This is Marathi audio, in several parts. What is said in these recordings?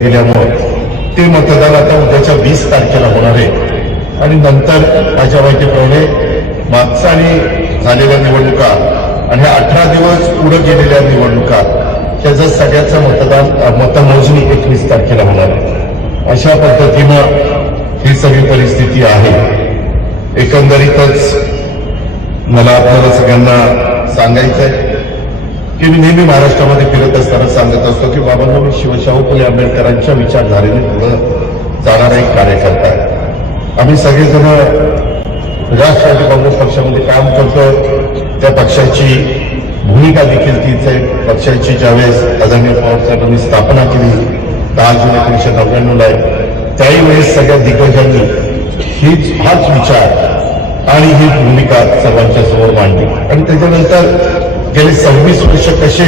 गेल्यामुळे ते मतदान आता उद्याच्या 20 तारखेला होणार आहे आणि नंतर माझ्या माहितीप्रमाणे मागच्या आणि झालेल्या निवडणुका आणि 18 दिवस पुढे गेलेल्या निवडणुका त्याचं सगळ्याचं मतमोजणी 21 तारखेला होणार आहे. अशा पद्धतीनं ही सगळी परिस्थिती आहे. एकंदरीतच मला आपल्याला सगळ्यांना सांगायचं आहे की मी नेहमी महाराष्ट्रामध्ये फिरत असताना सांगत असतो की बाबांनो, मी शिवशाहू फुले आंबेडकरांच्या विचारधारेने पुढे जाणारा एक कार्यकर्ता आहे. आम्ही सगळेजण राष्ट्रवादी काँग्रेस पक्षामध्ये काम करतो. त्या पक्षाची भूमिका देखील तीच आहे. पक्षाची ज्यावेळेस आदरणीय पवार साहेबांनी स्थापना केली 10 जून 1999 आहे, त्याही वेळेस सगळ्या दिग्गजांनी हाच विचार आणि ही भूमिका सर्वांच्या समोर मांडली आणि त्याच्यानंतर गेले 26 वर्ष कसे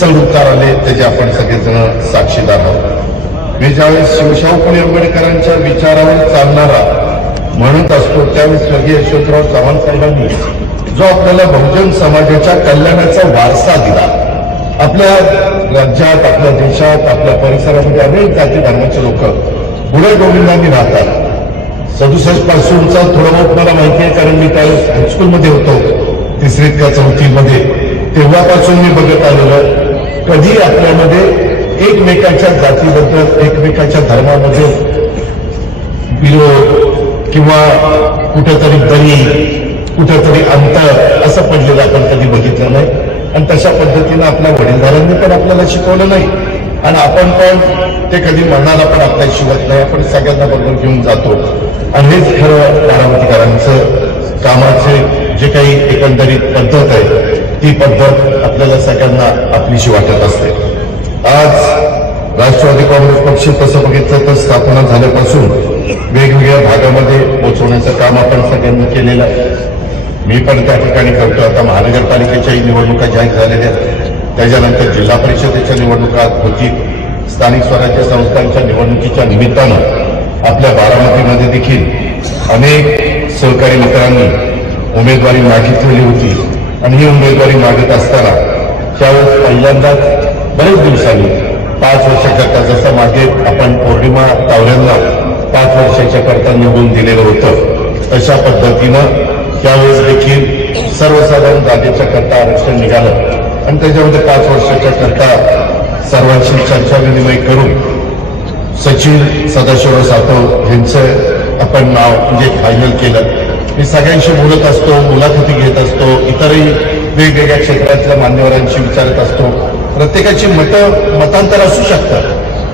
चढ उतार आले त्याचे आपण सगळेजण साक्षीदार आहोत. मी ज्यावेळेस शिवशाहू फुले आंबेडकरांच्या विचारावर चालणारा म्हणत असतो त्यावेळेस स्वर्गीय यशवंतराव चव्हाण साहेबांनी जो आपल्याला बहुजन समाजाच्या कल्याणाचा वारसा दिला. आपल्या राज्यात, आपल्या देशात, आपल्या परिसरामध्ये अनेक जाती धर्माचे लोक गुढे गोविंदांनी राहतात. 67 पासूनचा थोडं बहुत मला माहिती आहे, कारण मी त्यावेळेस हायस्कूलमध्ये होतो, 3री का 4थीमध्ये. तेव्हापासून मी बघत आलेलं कधी आपल्यामध्ये एकमेकाच्या जातीबद्दल, एकमेकाच्या धर्मामध्ये विरोध किंवा कुठेतरी दरी, कुठेतरी अंतर असं पडलेलं आपण कधी बघितलं नाही. आणि तशा पद्धतीनं आपल्या वडीलधाऱ्यांनी पण आपल्याला शिकवलं नाही आणि आपण पण ते कधी मनाला पण आपल्याला शिवत नाही. आपण सगळ्यांना बरोबर घेऊन जातो आणि हेच खरं बारामतीकरांचं कामाचे जे काही एकंदरीत पद्धत आहे ती पद्धत आपल्याला सगळ्यांना आपलीशी वाटत असते. आज राष्ट्रवादी काँग्रेस पक्ष तसं बघितलं तर स्थापना झाल्यापासून वेगवेगळ्या भागामध्ये पोहोचवण्याचं काम आपण सगळ्यांनी केलेलं आहे. मी पण त्या ठिकाणी करतो. आता महानगरपालिकेच्याही निवडणुका जाहीर झालेल्या आहेत, त्याच्यानंतर जिल्हा परिषदेच्या निवडणुका होतील. स्थानिक स्वराज्य संस्थांच्या निवडणुकीच्या निमित्तानं आपल्या बारामतीमध्ये देखील अनेक सहकारी मित्रांनी उमेदवारी मागितलेली होती आणि ही उमेदवारी मागत असताना त्यावेळेस पहिल्यांदाच बरेच दिवसांनी 5 वर्षाकरता, जसं मागे आपण पौर्णिमा तावऱ्यांना 5 वर्षाच्या करता निवडून दिलेलं होतं, तशा पद्धतीनं त्यावेळेस देखील सर्वसाधारण जागेच्या करता आरक्षण निघालं आणि त्याच्यामध्ये 5 वर्षाच्या करता सर्वांशी चर्चा विनिमय करून सचिन सदाशिवराव सातव यांचं आपण नाव म्हणजे फायनल केलं. मी सगळ्यांशी बोलत असतो, मुलाखती घेत असतो, इतरही वेगवेगळ्या क्षेत्रातल्या मान्यवरांशी विचारत असतो. प्रत्येकाची मतांतर असू शकतं,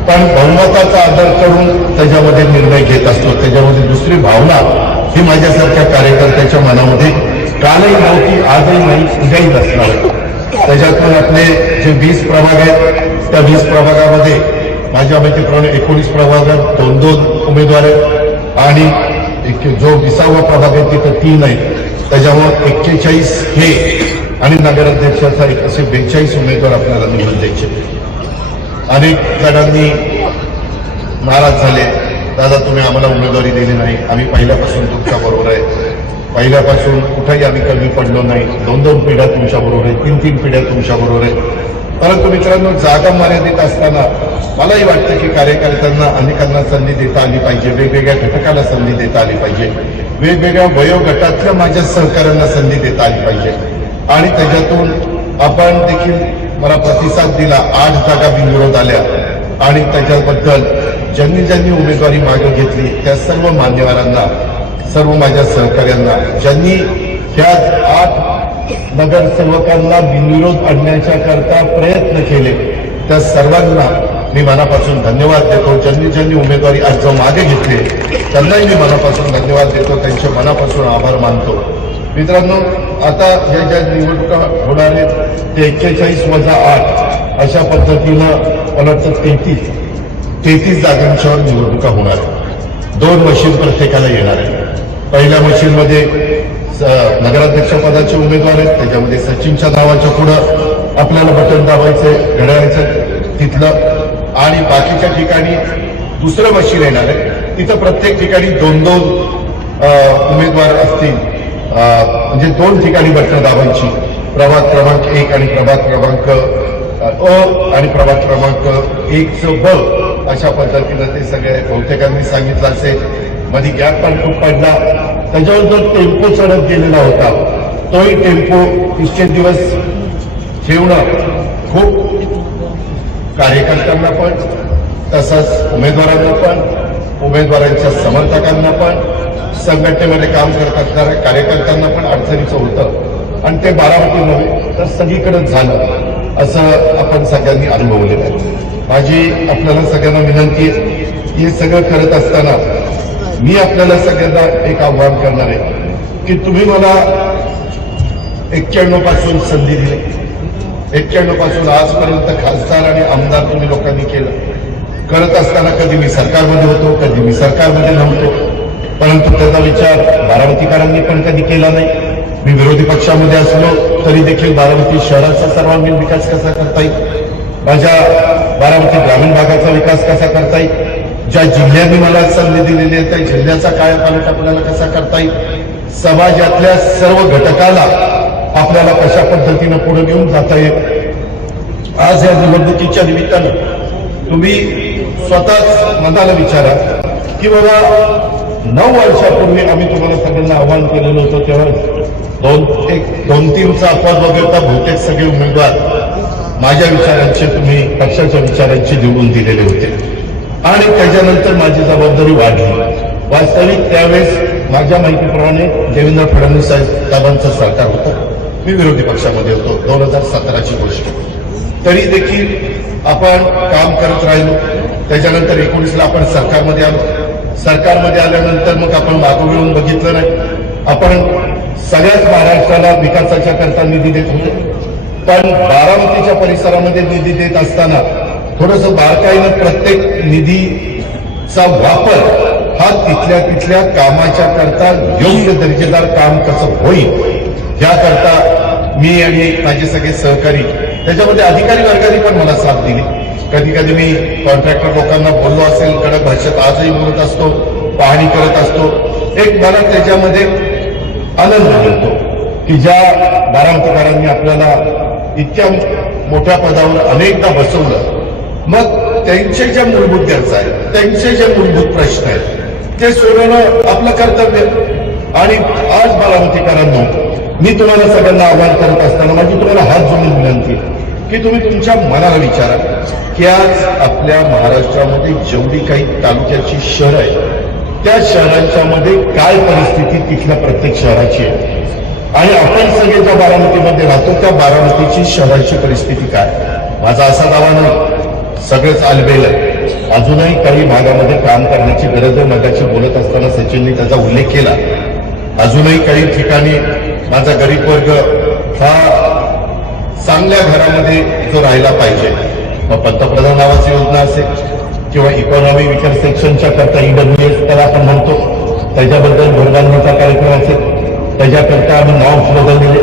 पण बहुमताचा आदर करून त्याच्यामध्ये निर्णय घेत असतो. त्याच्यामध्ये दुसरी भावना ही माझ्यासारख्या कार्यकर्त्याच्या मनामध्ये कालही नव्हती, आजही नाही, उद्याही नसणार. त्याच्यातून आपले जे 20 प्रभाग आहेत त्या 20 प्रभागामध्ये माझ्या माहितीप्रमाणे 19 प्रभागात 2-2 उमेदवार आहेत आणि जो 20वा प्रभाग आहे तिथं 3 आहेत. त्याच्यामुळे 41 हे आणि नगराध्यक्षाचा असे 42 उमेदवार आपल्याला निवडून द्यायचे. अनेक जणांनी नाराज झाले, दादा तुम्ही आम्हाला उमेदवारी दिली नाही, आम्ही पहिल्यापासून तुमच्या बरोबर आहे, पहिल्यापासून कुठेही आम्ही कमी पडलो नाही, 2-2 पिढ्या तुमच्या बरोबर आहे, 3-3 पिढ्या तुमच्या बरोबर आहे. परंतु मित्रांनो, जागा मर्यादित असताना मलाही वाटतं की कार्यकर्त्यांना अनेकांना संधी देता आली पाहिजे, वेगवेगळ्या घटकाला संधी देता आली पाहिजे, वेगवेगळ्या वयोगटातल्या माझ्या सहकाऱ्यांना संधी देता आली पाहिजे आणि त्याच्यातून आपण देखील मला प्रतिसाद दिला. 8 जागा बिनविरोध आल्या आणि त्याच्याबद्दल ज्यांनी उमेदवारी मागे घेतली त्या सर्व मान्यवरांना, सर्व माझ्या सहकाऱ्यांना, ज्यांनी ह्या 8 नगरसेवकांना बिनविरोध आणण्याच्या करता प्रयत्न केले त्या सर्वांना मी मनापासून धन्यवाद देतो. ज्यांनी उमेदवारी अर्ज मागे घेतले त्यांनाही मी मनापासून धन्यवाद देतो, त्यांचे मनापासून आभार मानतो. मित्रांनो, आता ज्या निवडणुका होणार आहेत ते 41+8 अशा पद्धतीनं मला वाटतं 33 जागांच्यावर निवडणुका होणार आहेत. 2 मशीन प्रत्येकाला येणार आहे. पहिल्या मशीनमध्ये नगराध्यक्ष पदाचे उमेदवार आहेत, त्याच्यामध्ये सचिनच्या नावाच्या पुढं आपल्याला बटन दाबायचं घड्याळाचं तिथलं आणि बाकीच्या ठिकाणी दुसरं मशीन येणार आहे. तिथं प्रत्येक ठिकाणी 2-2 उमेदवार असतील, म्हणजे 2 ठिकाणी बटन दाबायची. प्रभाग क्रमांक 1 आणि प्रभाग क्रमांक अ आणि प्रभाग क्रमांक 1चं ब अशा पद्धतीनं ते सगळे बहुतेकांनी सांगितलं असेल. मध्ये गॅप पण खूप पडला. त्याच्यावर जो टेम्पो चढत गेलेला होता तोही टेम्पो 30 दिवस ठेवणं खूप कार्यकर्त्यांना पण तसंच उमेदवारांना पण उमेदवारांच्या समर्थकांना पण संघटनेमध्ये काम करत असणाऱ्या कार्यकर्त्यांना पण अडचणीचं होतं आणि ते बारामती नव्हे तर सगळीकडेच झालं असं आपण सगळ्यांनी अनुभवलेलं आहे. माझी आपल्याला सगळ्यांना विनंती आहे की हे सगळं करत असताना मी आपल्याला सगळ्यांना एक आव्हान करणार आहे की तुम्ही मला 91 पासून संधी दिली. 91 पासून आजपर्यंत खासदार आणि आमदार तुम्ही लोकांनी केलं. करत असताना कधी मी सरकारमध्ये होतो, कधी मी सरकारमध्ये नव्हतो, परंतु त्याचा विचार बारामतीकरांनी पण कधी केला नाही. मी विरोधी पक्षामध्ये असलो तरी देखील बारामती शहराचा सर्वांगीण विकास कसा करता येईल, माझ्या बारामती ग्रामीण भागाचा विकास कसा करता येईल, ज्या जिल्ह्यांनी मला संधी दिलेली आहे त्या जिल्ह्याचा कायापालट आपल्याला कसा करता येईल, समाजातल्या सर्व घटकाला आपल्याला कशा पद्धतीनं पुढे घेऊन जाता येईल. आज या निवडणुकीच्या निमित्तानं तुम्ही स्वतःच मनाला विचारा की बाबा 9 वर्षापूर्वी आम्ही तुम्हाला सगळ्यांना आव्हान केलेलं होतं तेव्हा 2-3चा अपवाद वगळता बहुतेक सगळे उमेदवार माझ्या विचारांचे तुम्ही पक्षाच्या विचारांचे निवडून दिलेले होते आणि त्याच्यानंतर माझी जबाबदारी वाढली. वास्तविक त्यावेळेस माझ्या माहितीप्रमाणे देवेंद्र फडणवीस साहेबांचं सरकार होतं. मी विरोधी पक्षामध्ये होतो. 2017ची गोष्ट. तरी देखील आपण काम करत राहिलो. त्याच्यानंतर 19ला आपण सरकारमध्ये आलो. सरकारमध्ये आल्यानंतर मग आपण मागं वळून बघितलं नाही. आपण सगळ्याच महाराष्ट्राला विकासाच्या करता निधी देत होतो, पण बारामतीच्या परिसरामध्ये निधी देत असताना थोडंसं बारकाईनं प्रत्येक निधीचा वापर हा तिथल्या कामाच्या करता योग्य दर्जेदार काम कसं होईल याकरता मी आणि माझे सगळे सहकारी, त्याच्यामध्ये अधिकारी वर्गाने पण मला साथ दिली. कधी कधी मी कॉन्ट्रॅक्टर लोकांना बोललो असेल, कडक भाषेत आजही बोलत असतो, पाहणी करत असतो. एक मला त्याच्यामध्ये आनंद मिळतो की ज्या बारामतीकरांनी आपल्याला इतक्या मोठ्या पदावर अनेकदा बसवलं, मग त्यांचे ज्या मूलभूत गरजा आहेत, त्यांचे जे मूलभूत प्रश्न आहेत ते सोडवणं आपलं कर्तव्य. आणि आज बारामतीकरांना मी तुम्हाला सगळ्यांना आव्हान करत असताना माझी तुम्हाला हात जोडून विनंती की तुम्ही तुमच्या मनाला विचारा की आज आपल्या महाराष्ट्रामध्ये जेवढी काही तालुक्याची शहरं आहेत त्या शहरांच्या मध्ये काय परिस्थिती तिथल्या प्रत्येक शहराची आहे आणि आपण सगळे ज्या बारामतीमध्ये राहतो त्या बारामतीची शहराची परिस्थिती काय. माझा असा दावा नाही, सगळंच आलबेल आहे. अजूनही काही भागामध्ये काम करण्याची गरज आहे. मगाशी बोलत असताना सचिनने त्याचा उल्लेख केला. अजूनही काही ठिकाणी माझा गरीब वर्ग हा चांगल्या घरामध्ये जो राहायला पाहिजे, मग पंतप्रधान आवास योजना असेल किंवा इकॉनॉमी विकास सेक्शनच्या करता EWS त्याला आपण म्हणतो, त्याच्याबद्दल घरबांधणीचा कार्यक्रम असेल, त्याच्याकरता आम्ही नॉर्म्स बदललेले,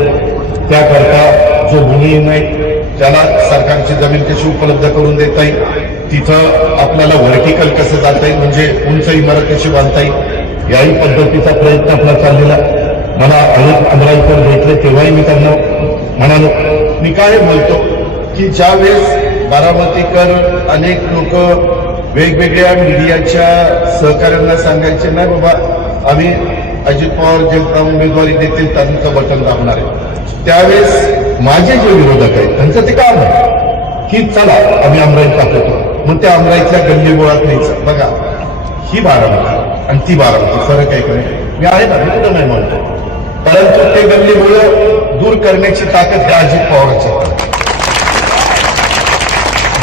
त्याकरता जो भूमिहीन आहे त्याला सरकारची जमीन कशी उपलब्ध करून देता येईल, तिथं आपल्याला व्हर्टिकल कसं जाता येईल, म्हणजे उंच इमारत कशी बांधता येईल, याही पद्धतीचा प्रयत्न आपला चाललेला. मला अनेक अमराईकर भेटले तेव्हाही मी त्यांना म्हणालो, मी काय बोलतो की ज्यावेळेस बारामतीकर अनेक लोक वेगवेगळ्या मीडियाच्या सहकार्यांना सांगायचे नाही बाबा आम्ही अजित पवार जेव्हा उमेदवारी देतील त्यांचं बटन दाबणार आहे, त्यावेळेस माझे जे विरोधक आहेत त्यांचं ते काम आहे की चला आम्ही अमराईत टाकतो, मग त्या अमराईतल्या गल्ली गोळात न्यायचं. बघा ही बारामती आणि ती बारामती फरक आहे का? मी आहे ना, मी कुठं नाही म्हणतो, परंतु ते गल्ली गोळं दूर करण्याची ताकद ह्या अजित पवारांची.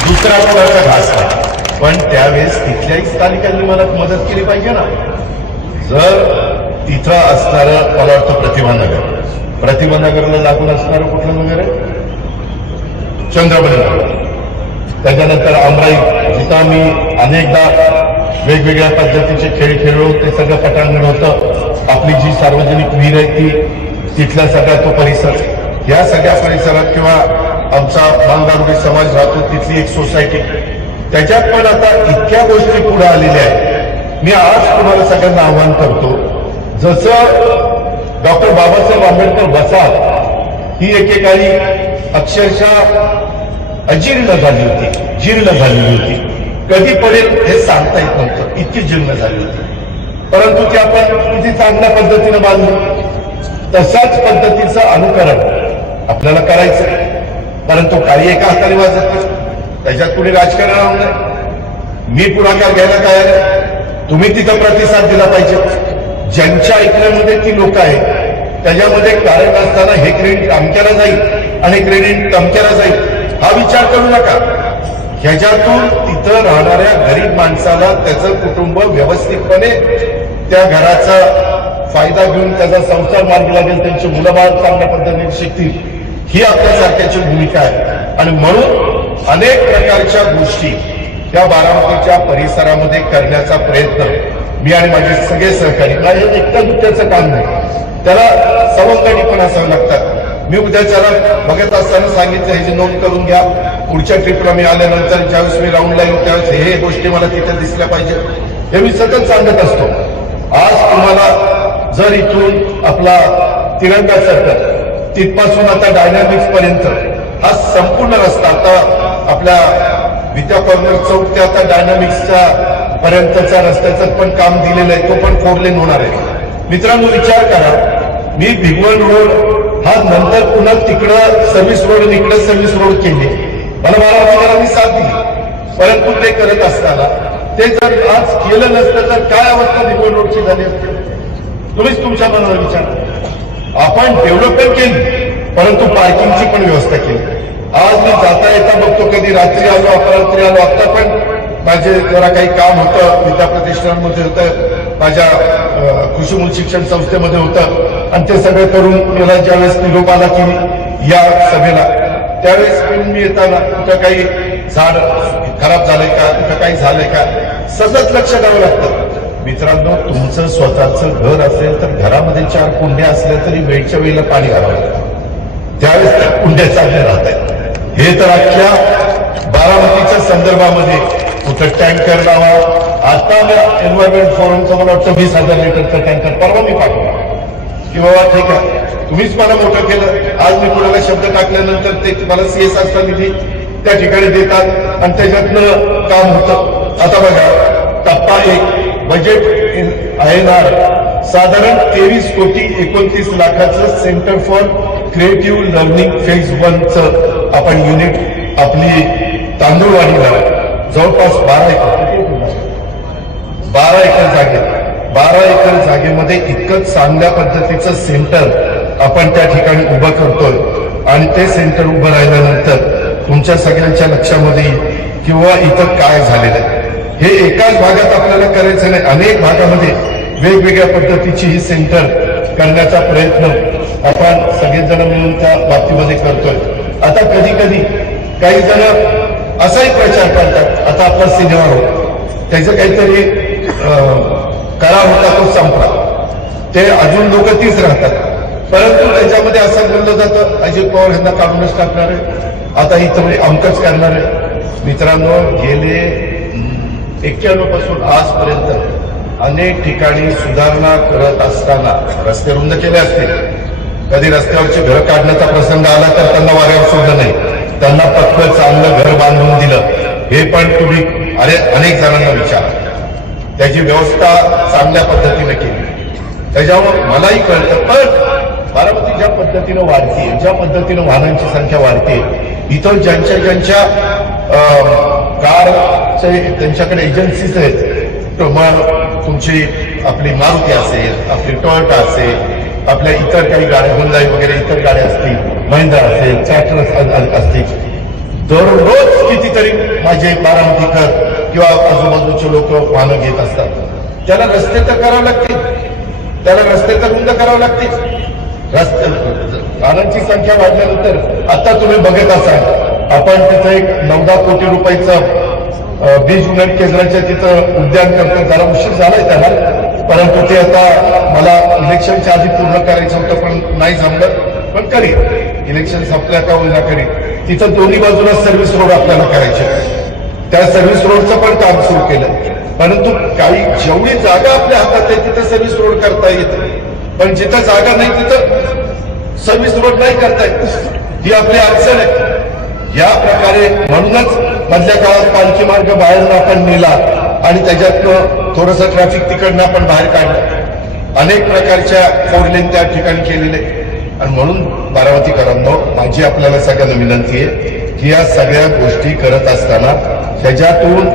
दुसरा कोणाचा घास नाही, पण त्यावेळेस तिथल्याही स्थानिकांनी मला मदत केली पाहिजे ना. जर तिथं असणारं मला वाटतं प्रतिभानगरला लागून असणारं कुठलं नगर आहे? चंद्रबनी नगर. त्याच्यानंतर अमराई, जिथं आम्ही अनेकदा वेगवेगळ्या पद्धतीचे खेळ खेळलो, ते सगळं पटांगण होतं. आपली जी सार्वजनिक विहीर आहे ती, तिथला सगळा तो परिसर, या सगळ्या परिसरात किंवा आमचा बांधारुडी समाज राहतो तिथली एक सोसायटी, त्याच्यात पण आता इतक्या गोष्टी पुढे आलेल्या आहेत. मी आज तुम्हाला सगळ्यांना आवाहन करतो, जसं डॉक्टर बाबासाहेब आंबेडकर वसाहत ही एकेकाळी अक्षरशः अजीर्ण झाली होती, जीर्ण झालेली होती, कधी पडेल हे सांगता येत नव्हतं, इतकी जीर्ण झाली होती. परंतु ती आपण किती चांगल्या पद्धतीनं बांधली. तशाच पद्धतीचं अनुकरण आपल्याला करायचं, परंतु काही एका हाताने वाजत नाही, त्याच्यात कुणी राजकारण होऊ नये. मी पुढाकार घ्यायला तयार आहे, तुम्ही तिथं प्रतिसाद दिला पाहिजे. ज्यांच्या ऐकण्यामध्ये ती लोक आहेत त्याच्यामध्ये कारण असताना हे क्रेडिट अमक्याला जाईल आणि क्रेडिट तमक्याला जाईल हा विचार करू नका. ह्याच्यातून तिथं राहणाऱ्या गरीब माणसाला त्याचं कुटुंब व्यवस्थितपणे त्या घराचा फायदा घेऊन त्याचा संसार मार्गी लागेल, त्यांची मुलं बाळ चांगल्या पद्धतीने शिकतील, ही आपल्यासारख्याची भूमिका आहे. आणि म्हणून अनेक प्रकारच्या गोष्टी त्या बारामतीच्या परिसरामध्ये करण्याचा प्रयत्न मी आणि माझे सगळे सहकारी, माझ्या एकट्या दुट्याचं काम नाही, त्याला सवंगडी पण असावं लागतात. मी उद्याच्याला बघत असताना सांगितलं हे नोंद करून घ्या, पुढच्या ट्रिपला मी आल्यानंतर ज्यावेळेस मी राऊंडला येऊ त्यावेळेस हे गोष्टी मला तिथे दिसल्या पाहिजे, हे मी सतत सांगत असतो. आज तुम्हाला जर इथून आपला तिरंगा सर्कल तिथपासून आता डायनामिक्स पर्यंत हा संपूर्ण रस्ता, आता आपल्या विद्या कॉर्नर चौक ते आता डायनामिक्सच्या पर्यंतच्या रस्त्याचं पण काम दिलेलं आहे, तो पण 4 लेन होणार आहे. मित्रांनो विचार करा, मी भिगवण रोड हा नंतर पुन्हा तिकडं सर्व्हिस रोड इकडे सर्व्हिस रोड केली, मला बारामतीकरांनी साथ दिली, परंतु ते करत असताना ते जर आज केलं नसतं तर काय अवस्था भिगवण रोडची झाली असते, तुम्हीच तुमच्या मनाला विचार. आपण डेव्हलपमेंट केली परंतु पार्किंगची पण व्यवस्था केली. आज मी जाता येता बघतो, कधी रात्री आलो अपरात्री आलो, आता पण माझे जरा काही काम होतं विद्याप्रतिष्ठानमध्ये होतं, माझ्या कृषी मूल शिक्षण संस्थेमध्ये होतं, आणि ते सगळं करून मला ज्यावेळेस निरोप आला की या सभेला, त्यावेळेस मी येताना कुठं काही झाड खराब झालंय का, कुठं काही झालंय का, सतत लक्ष द्यावं लागतं. मित्रांनो तुमचं स्वतःचं घर असेल तर घरामध्ये 4 कुंड्या असल्या तरी वेळच्या वेळेला पाणी घालावं लागतं, त्यावेळेस त्या कुंड्या चांगल्या राहत आहेत. हे तर अख्ख्या बारामतीच्या संदर्भामध्ये कुठं टँकर लावा. आता एन्व्हायरमेंट फोरमचं मला वाटतं 20,000 लिटरचं टँकर परवा मी पाठवला की बाबा ठीक आहे तुम्हीच मला मोठं केलं, आज मी कुणाला शब्द टाकल्यानंतर ते मला CSRचा निधी त्या ठिकाणी देतात आणि त्याच्यातनं काम होतं. आता बघा टप्पा 1 बजेट INR साधारण 23 कोटी 29 लाखाचं centre for creative learning phase 1चं आपण युनिट आपली तांदूळवाडीला जवळपास 12 एकर जागेत 12 एकर जागेमध्ये इतकं चांगल्या पद्धतीचं सेंटर आपण त्या ठिकाणी उभं करतोय. आणि ते सेंटर उभं राहिल्यानंतर तुमच्या सगळ्यांच्या लक्षामध्ये किंवा इथं काय झालेलं आहे हे एकाच भागात आपल्याला करायचं नाही, अनेक भागामध्ये वेगवेगळ्या पद्धतीची ही सेंटर करण्याचा प्रयत्न आपण सगळेजण मिळून त्या बाबतीमध्ये करतोय. आता कधी कधी काही जण असाही प्रचार करतात, आता आपला सिनेमा होता त्याचं काहीतरी करार होता तो संपला, ते अजून लोक तीच राहतात, परंतु त्याच्यामध्ये असं बोललं जातं अजित पवार यांना काढूनच टाकणार आहे, आता इथं अमकच करणार आहे. मित्रांनो गेले 91 पासून आजपर्यंत अनेक ठिकाणी सुधारणा करत असताना रस्ते रुंद केले असतील, कधी रस्त्यावरची घर काढण्याचा प्रसंग आला तर त्यांना वाऱ्यावर सोडलं नाही, त्यांना पक्क चांगलं घर बांधून दिलं. हे पण तुम्ही अनेक जणांना विचार, त्याची व्यवस्था चांगल्या पद्धतीने केली, त्याच्यावर मलाही कळतं. पण बारामती ज्या पद्धतीनं वाढते, ज्या पद्धतीनं वाहनांची संख्या वाढते, इथं ज्यांच्या कारचे त्यांच्याकडे एजन्सीज आहेत, मग तुमची आपली मारुती असेल, आपली टोयोटा असेल, आपल्या इतर काही गाड्या हुंदाई वगैरे इतर गाड्या असतील, महिंद्रा असेल, ट्रॅक्टर असतील, दररोज कितीतरी माझे बारामतीकर किंवा आजूबाजूचे लोक वाहनं घेत असतात. त्याला रस्ते तर करावे लागतील, त्याला रस्ते तर रुंद करावे लागतील. रस्ते वाहनांची संख्या वाढल्यानंतर आता तुम्ही बघत असाल आपण तिथं एक 9-10 कोटी रुपयाचं बीज उन्नत केंद्राच्या तिथं उद्यान करतात, जरा उशीर झालाय त्याला, परंतु ते आता मला इलेक्शनच्या आधी पूर्ण करायचं होतं पण नाही जमलं, पण करीन, इलेक्शन संपल्या का होईना करीन. तिथं दोन्ही बाजूला सर्व्हिस रोड आपल्याला करायचे, त्या सर्व्हिस रोडचं पण काम सुरू केलं, परंतु काही जेवढी जागा आपल्या हातात आहे तिथं सर्व्हिस रोड करता येते, पण जिथं जागा नाही तिथं सर्व्हिस रोड नाही करता येत. ही आपली अडचण आहे. या प्रकारे म्हणूनच मधल्या काळात पालखी मार्ग बाहेरून आपण नेला आणि त्याच्यातनं थोडंसं ट्रॅफिक तिकडनं आपण बाहेर काढलं. अनेक प्रकारच्या 4 लेन त्या ठिकाणी केलेले. आणि म्हणून बारामतीकरांनो, माझी आपल्याला सगळ्यांना विनंती आहे की या सगळ्या गोष्टी करत असताना ह्याच्यातून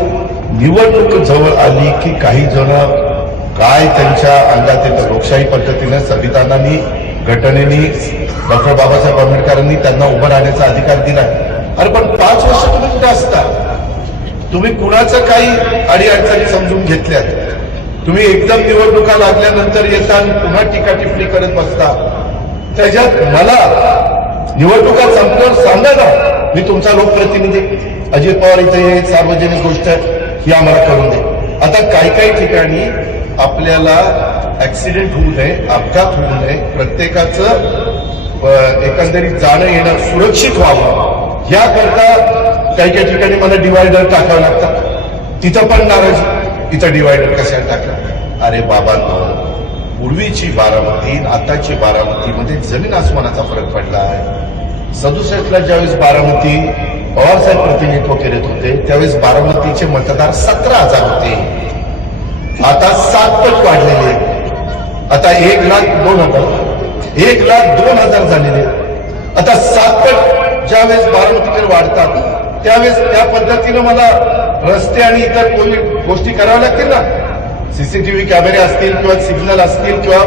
निवडणूक जवळ आली की काही जण काय त्यांच्या अंगात येतं. लोकशाही पद्धतीने संविधानाने घटनेने डॉक्टर बाबासाहेब आंबेडकरांनी त्यांना उभं राहण्याचा अधिकार दिलाय. अरे पण 5 वर्ष तुम्ही कुठे असता? तुम्ही कुणाचं काही अडीअडचणी समजून घेतल्यात? तुम्ही एकदम निवडणुका लागल्यानंतर येता आणि पुन्हा टीका टिप्पणी करत बसता. त्याच्यात मला निवडणुका संपल्यावर सांगा ना, मी तुमचा लोकप्रतिनिधी अजित पवार इथे हे सार्वजनिक गोष्ट आहे ही आम्हाला करून दे. आता काही ठिकाणी आपल्याला ऍक्सिडेंट होऊ नये, अपघात होऊ नये, प्रत्येकाचं एकंदरीत जाणं येणं सुरक्षित व्हावं याकरता काही ठिकाणी मला डिवायडर टाकावं लागतं. तिथं पण नाराजी, इथं डिवायडर कशाला टाकला? अरे बाबा, पूर्वीची बारामती आताची बारामतीमध्ये जमीन आसमानाचा फरक पडला आहे. 67ला ज्यावेळेस बारामती पवारसाहेब प्रतिनिधित्व करत होते त्यावेळेस बारामतीचे मतदार 17,000 होते. आता 7 पट वाढलेले. आता 1,02,000 झालेले. आता 7 पट ज्यावेळेस बारामतीकडे वाढतात त्यावेळेस त्या पद्धतीनं मला रस्ते आणि इतर गोष्टी कराव्या लागतील ना. सीसीटीव्ही कॅमेरे असतील किंवा सिग्नल असतील किंवा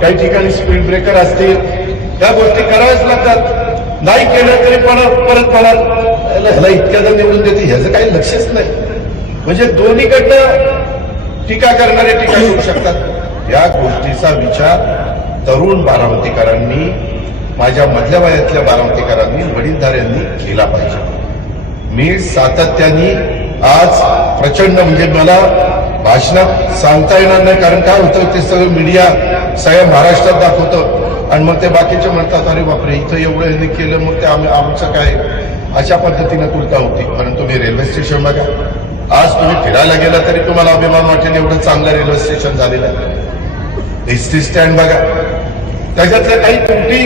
काही ठिकाणी स्पीड ब्रेकर असतील, त्या गोष्टी कराव्याच लागतात. नाही केलं तरी पण परत मला ह्याला इतक्या जण निवडून देते ह्याचं काही लक्षच नाही. म्हणजे दोन्हीकडनं टीका करणारे टीका करू शकतात. या गोष्टीचा विचार तरुण बारामतीकरांनी, माझ्या मधल्या वयातल्या बारामतीकरांनी, वडीलधाऱ्यांनी केला पाहिजे. मी सातत्याने आज प्रचंड म्हणजे मला भाषणात सांगता येणार नाही, कारण काय होतं ते सगळं मीडिया सगळ्या महाराष्ट्रात दाखवतं आणि मग ते बाकीचे म्हणतात अरे बापरे इथं एवढं यांनी केलं मग ते आमचं काय, अशा पद्धतीनं तुलता होती. परंतु तुम्ही रेल्वे स्टेशन बघा, आज तुम्ही फिरायला गेला तरी तुम्हाला अभिमान वाटेल एवढं चांगलं रेल्वे स्टेशन झालेलं आहे. एसटी स्टँड बघा, त्याच्यातल्या काही त्रुटी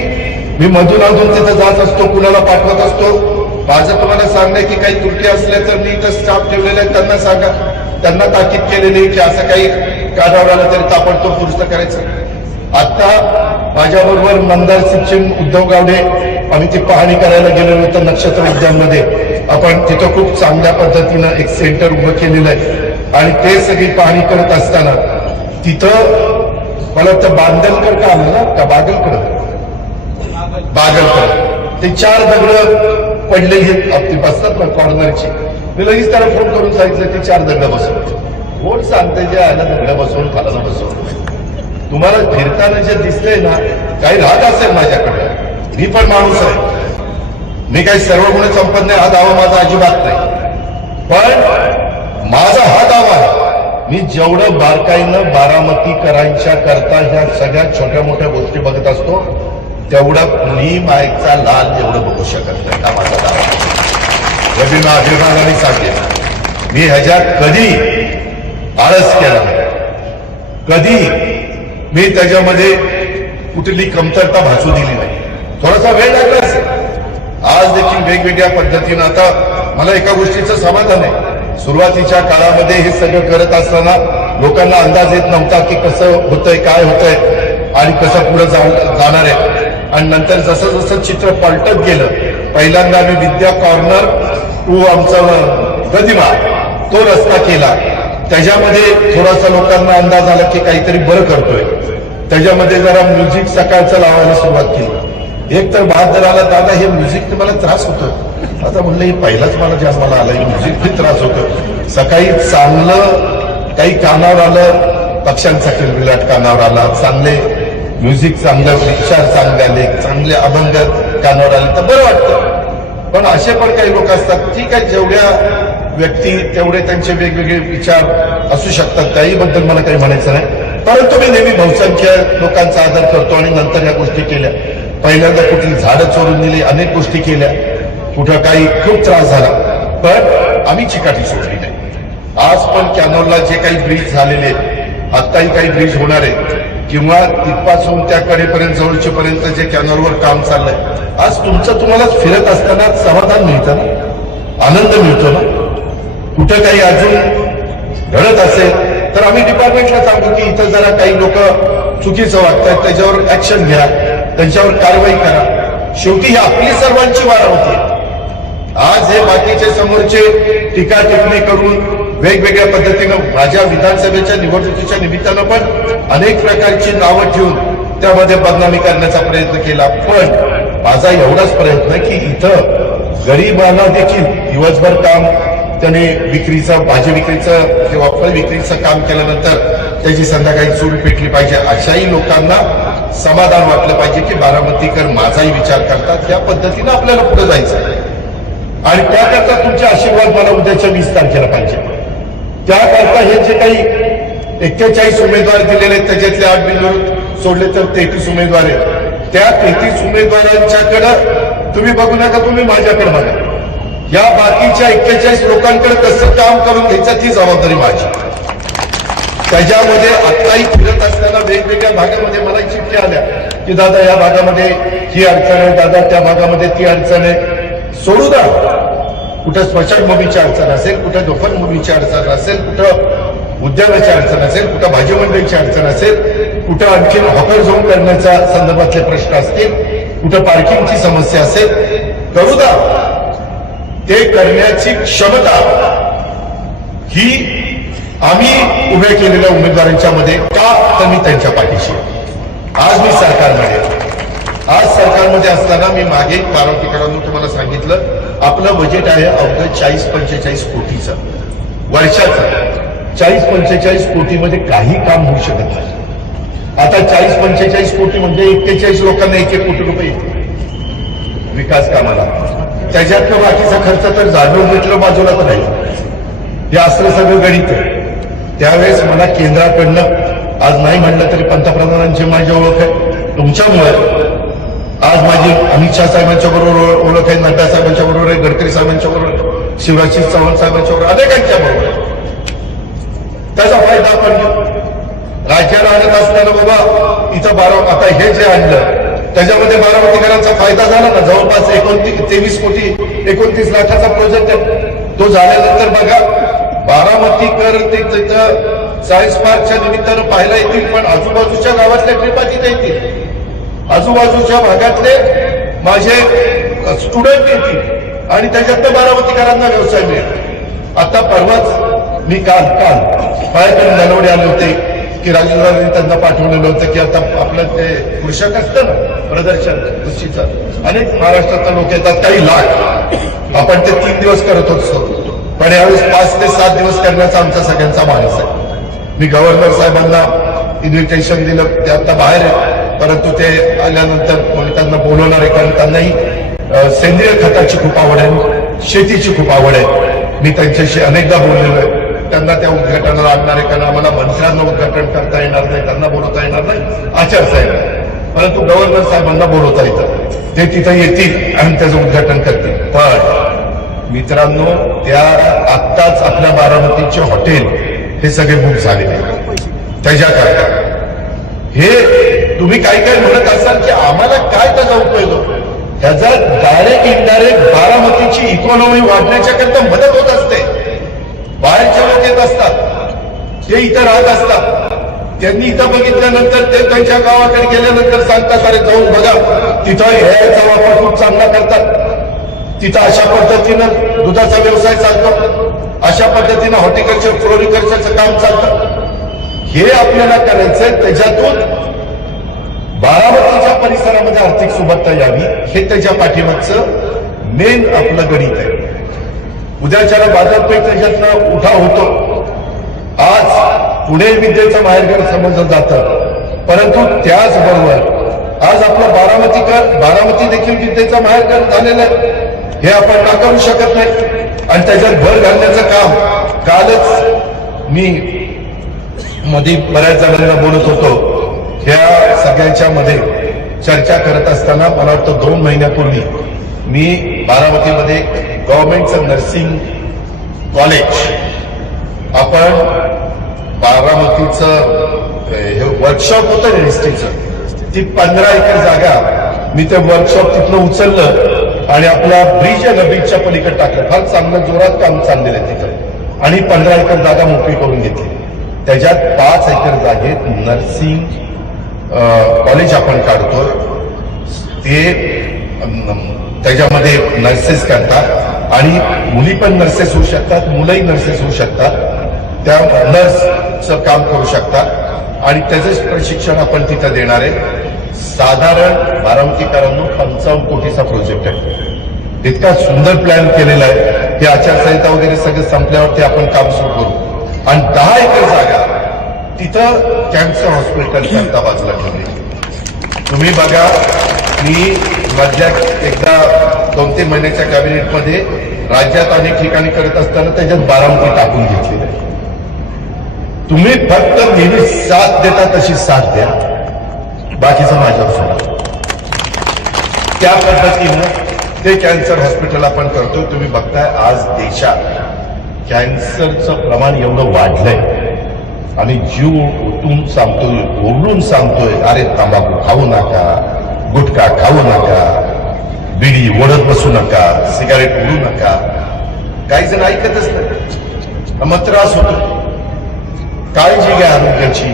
मी मधून तिथं जात असतो, कुणाला पाठवत असतो. माझं तुम्हाला सांगणं की काही त्रुटी असल्या तर मी इथं स्टाफ ठेवलेला आहे, त्यांना सांगा, त्यांना ताकीद केलेली की असं काही काढावं आलं तरी ताबडतोब दुरुस्त करायचं. आता माझ्याबरोबर मंदार सिंचन उद्धव गावडे आम्ही ती पाहणी करायला गेलेलो होतो नक्षत्र उद्यानमध्ये. आपण तिथं खूप चांगल्या पद्धतीनं एक सेंटर उभं केलेलं आहे आणि ते सगळी पाहणी करत असताना तिथं मला वाटतं बांदलकर का आलं ना का बागलकर ते 4 दगड पडले आपली बसतात ना कॉर्नरची. मी लगेच त्याला फोन करून सांगितलं ते 4 दगड बसवून. कोण सांगते जे आलं दगड बसवून खाला बसवून. तुम्हाला फिरताना जे दिसतंय ना, काही राहत असेल माझ्याकडे, मी पण माणूस आहे, मी काही सर्व गुण संपन्न हा दावा माझा अजिबात नाही. पण माझा हा दावा आहे, मी जेवढं बारकाईनं बारामतीकरांच्या करता ह्या सगळ्या छोट्या मोठ्या गोष्टी बघत असतो तेवढं कुणी मायचा लाल एवढं बघू शकत नाही. हा माझा दावा. मी अभिमानाने सांगेन, मी ह्याच्यात कधी आळस केला नाही, कधी मी त्याच्यामध्ये कुठली कमतरता भासू दिली नाही. थोडासा वेळ लागला असेल, आज देखील वेगवेगळ्या पद्धतीनं. आता मला एका गोष्टीचं समाधान आहे, सुरुवातीच्या काळामध्ये हे सगळं करत असताना लोकांना अंदाज येत नव्हता की कसं होतंय, काय होतंय आणि कसं पुढे जाणार आहे. आणि नंतर जसं जसं चित्र पलटत गेलं, पहिल्यांदा आम्ही विद्या कॉर्नर टू आमचा गदिमा तो रस्ता केला. त्याच्यामध्ये थोडासा लोकांना अंदाज आला की काहीतरी बरं करतोय. त्याच्यामध्ये जरा म्युझिक सकाळचं लावायला सुरुवात केली. एक तर बहादर आला, दादा हे म्युझिक मला त्रास होतो. आता म्हणलं हे पहिलाच मला जन्माला आलं, हे म्युझिक त्रास होतो. सकाळी चांगलं काही कानावर आलं, पक्ष्यांचा किलबिलाट कानावर आला, चांगले म्युझिक, चांगलं विचार चांगले आले, चांगले अभंग कानावर आले तर बरं वाटतं. पण असे पण काही लोक असतात, ठीक आहे, जेवढ्या व्यक्ती तेवढे त्यांचे वेगवेगळे विचार असू शकतात, त्याहीबद्दल मला काही म्हणायचं नाही. परंतु मी नेहमी बहुसंख्य लोकांचा आदर करतो आणि नंतर या गोष्टी केल्या. पहिल्यांदा कुठली झाडं चोरून दिली, अनेक गोष्टी केल्या, कुठं काही खूप त्रास झाला, पण आम्ही चिकाटी सोडली नाही. आज पण कॅनॉलला जे काही ब्रिज झालेले आहेत, आत्ताही काही ब्रिज होणार आहेत, किंवा तिथपासून त्या कडेपर्यंत जवळचेपर्यंत जे कॅनॉलवर काम चाललंय, आज तुम्हाला फिरत असताना समाधान मिळतं ना, आनंद मिळतो ना. कुठं काही अजून घडत असेल तर आम्ही डिपार्टमेंटला सांगू की इथं जरा काही लोक चुकीचं वागतात, त्याच्यावर ऍक्शन घ्या, त्यांच्यावर कारवाई करा. शेवटी ही आपली सर्वांची वारा होती. आज हे बाकीचे समोरचे टीका टिप्पणी करून वेगवेगळ्या पद्धतीनं माझ्या विधानसभेच्या निवडणुकीच्या निमित्तानं पण अनेक प्रकारची नावं ठेवून त्यामध्ये बदनामी करण्याचा प्रयत्न केला. पण माझा एवढाच प्रयत्न की इथं गरीबाला देखील दिवसभर काम त्याने विक्रीचं, भाजी विक्रीचं किंवा फळ विक्रीचं काम केल्यानंतर त्याची संध्याकाळी चूल पेटली पाहिजे. अशाही लोकांना समाधान वाटलं पाहिजे की बारामतीकर माझाही विचार करतात. या पद्धतीनं आपल्याला पुढे जायचं आणि त्याकरता तुमचे आशीर्वाद मला उद्याच्या 20 तारखेला पाहिजे. त्याकरता हे जे काही 41 उमेदवार दिलेले आहेत त्याच्यातले 8 बिनविरोध सोडले तर 33 उमेदवार आहेत. त्या 33 उमेदवारांच्याकडे तुम्ही बघू नका, तुम्ही माझ्याकडे बघा. या बाकीच्या 41 लोकांकडे कसं काम करून घ्यायचं ती जबाबदारी माझी. त्याच्यामध्ये आत्ताही फिरत असताना वेगवेगळ्या भागामध्ये मला चिठ्ठ्या आल्या की दादा या भागामध्ये ही अडचण आहे, दादा त्या भागामध्ये ती अडचण आहे. सोडू द्या. कुठं स्मशानभूमीची अडचण असेल, कुठं झोपडभूमीची अडचण असेल, कुठं उद्यानाची अडचण असेल, कुठं भाजी मंडईची अडचण असेल, कुठं आणखीन हॉकर झोन करण्याच्या संदर्भातले प्रश्न असतील, कुठं पार्किंगची समस्या असेल, करू द्या. ते करण्याची क्षमता ही आम्ही उभ्या केलेल्या उमेदवारांच्या मध्ये का, तर मी त्यांच्या पाठीशी. आज मी सरकारमध्ये असताना मी मागे बारामतीकरांना तुम्हाला सांगितलं आपलं बजेट आहे अवघं 40-45 कोटीचं वर्षाचं. 40-45 कोटीमध्ये काही काम होऊ शकत नाही. आता 40-45 कोटी म्हणजे 41 लोकांना 1-1 कोटी रुपये विकास कामाला. त्याच्यातलं बाकीचा खर्च तर जाणून घेतलं बाजूला तर नाही. हे असलं सगळं गणित आहे. त्यावेळेस मला केंद्राकडनं आज नाही म्हणलं तरी पंतप्रधानांची माझी ओळख आहे. तुमच्यामुळे आज माझी अमित शहा साहेबांच्या बरोबर ओळख आहे, नड्डा साहेबांच्या बरोबर आहे, गडकरी साहेबांच्या बरोबर, शिवराज सिंग चौहान साहेबांच्या बरोबर, अनेकांच्या बरोबर. त्याचा फायदा आपण घेऊ. राज्याला आणत असताना बाबा इथं आता हे जे आणलं त्याच्यामध्ये बारामतीकरांचा फायदा झाला ना. जवळपास 23 लाखाचा प्रोजेक्ट आहे. तो झाल्यानंतर बघा बारामतीकर ते तिथं सायन्स पार्कच्या निमित्तानं पाहायला येतील, पण आजूबाजूच्या गावातल्या ट्रिपा तिथे येतील, आजूबाजूच्या भागातले माझे स्टुडंट येतील आणि त्याच्यातनं बारामतीकरांना व्यवसाय मिळेल. आता परवाच मी काल पायाकडे नलवडे आले होते की राजेंद्रांनी त्यांना पाठवलेलं होतं की आता आपलं ते कृषक असतं ना प्रदर्शन कृषीचं, अनेक महाराष्ट्रातले लोक येतात, काही लाख. आपण ते 3 दिवस करत होतो, पण यावेळेस 5 ते 7 दिवस करण्याचा आमचा सगळ्यांचा मानस आहे. मी गव्हर्नर साहेबांना इन्व्हिटेशन दिलं, ते आता बाहेर आहे, परंतु ते आल्यानंतर मग त्यांना बोलवणार आहे. कारण त्यांनाही सेंद्रिय खताची खूप आवड आहे, शेतीची खूप आवड आहे. मी त्यांच्याशी अनेकदा बोललेलो आहे. त्यांना त्या उद्घाटनाला आणणार आहे, कारण आम्हाला मंत्र्यांना उद्घाटन करता येणार नाही, त्यांना बोलवता येणार नाही आचारसंहिता, परंतु गव्हर्नर साहेबांना बोलवता येतं. ते तिथं येतील आणि त्याचं उद्घाटन करतील. पण मित्रांनो, त्या आत्ताच आपल्या बारामतीचे हॉटेल हे सगळे बुक झालेले. त्याच्याकरता हे तुम्ही काही म्हणत असाल की आम्हाला काय त्याचा उपयोग होतो, त्याचा डायरेक्ट इनडायरेक्ट बारामतीची इकॉनॉमी वाढण्याच्या करता मदत होत असते. बाहेरचे लोक येत असतात, ते इथं राहत असतात, त्यांनी इथं बघितल्यानंतर ते त्यांच्या गावाकडे गेल्यानंतर सांगतात अरे जाऊन बघा तिथं ह्याचा वापर खूप चांगला करतात, तिथं अशा पद्धतीनं दुधाचा व्यवसाय चालतो, अशा पद्धतीनं हॉर्टिकल्चर फ्लोरिकल्चरचं काम चालतं. हे आपल्याला करायचंय. त्याच्यातून बारामतीच्या परिसरामध्ये आर्थिक सुबत्ता यावी हे त्याच्या पाठीमागचं मेन आपलं गणित आहे. उद्याच्याला बाजारपेठ त्याच्यातनं उठाव होतो. आज पुणे विद्येचं माहेरघर समजलं जातं, परंतु त्याचबरोबर आज आपलं बारामती देखील विद्येचं माहेरघर झालेलं आहे. हे आपण नाकारू शकत नाही आणि त्याच्यात भर घालण्याचं काम कालच मी मध्ये बऱ्याच जणांना बोलत होतो. ह्या सगळ्यांच्या मध्ये चर्चा करत असताना मला वाटतं 2 महिन्यापूर्वी मी बारामतीमध्ये गव्हर्नमेंटचं नर्सिंग कॉलेज आपण बारामतीचं हे वर्कशॉप होतं एसटीचं, ती 15 एकर जागा मी ते वर्कशॉप तिथलं उचललं आणि आपला ब्रिज आहे ना, ब्रिजच्या पलीकडे टाकलं. फार चांगलं जोरात काम चाललेलं आहे तिथं. आणि 15 एकर जागा मोकळी करून घेतली. त्याच्यात 5 एकर जागेत नर्सिंग कॉलेज आपण काढतोय. ते त्याच्यामध्ये नर्सेस करतात आणि मुली पण नर्सेस होऊ शकतात, मुलंही नर्सेस होऊ शकतात. त्या नर्सचं काम करू शकतात आणि त्याचं प्रशिक्षण आपण तिथं देणार आहे. साधारण बारामतीकरांनो 55 कोटीचा प्रोजेक्ट आहे. इतका सुंदर प्लॅन केलेला आहे की आचारसंहिता वगैरे सगळं संपल्यावरती आपण काम सुरू करू. आणि 10 एकर जागा तिथं कॅन्सर हॉस्पिटल करता बाजूला ठेवली. तुम्ही बघा, मी मधल्या एकदा 2-3 महिन्याच्या कॅबिनेटमध्ये राज्यात अनेक ठिकाणी करत असताना त्याच्यात बारामती टाकून घेतलेलं आहे. तुम्ही फक्त नेहमी साथ देता तशी साथ द्या, बाकीचं माझ्यावर सोडा. त्या पद्धतीनं ते कॅन्सर हॉस्पिटल आपण करतोय. तुम्ही बघताय आज देशात कॅन्सरचं प्रमाण एवढं वाढलंय आणि जीव ओतून सांगतोय, ओरडून सांगतोय, अरे तंबाखू खाऊ नका, गुटखा खाऊ नका, बिडी ओढत बसू नका, सिगारेट ओढू नका. काही जण ऐकतच नाही, मग त्रास होतो. काळजी घ्या आरोग्याची.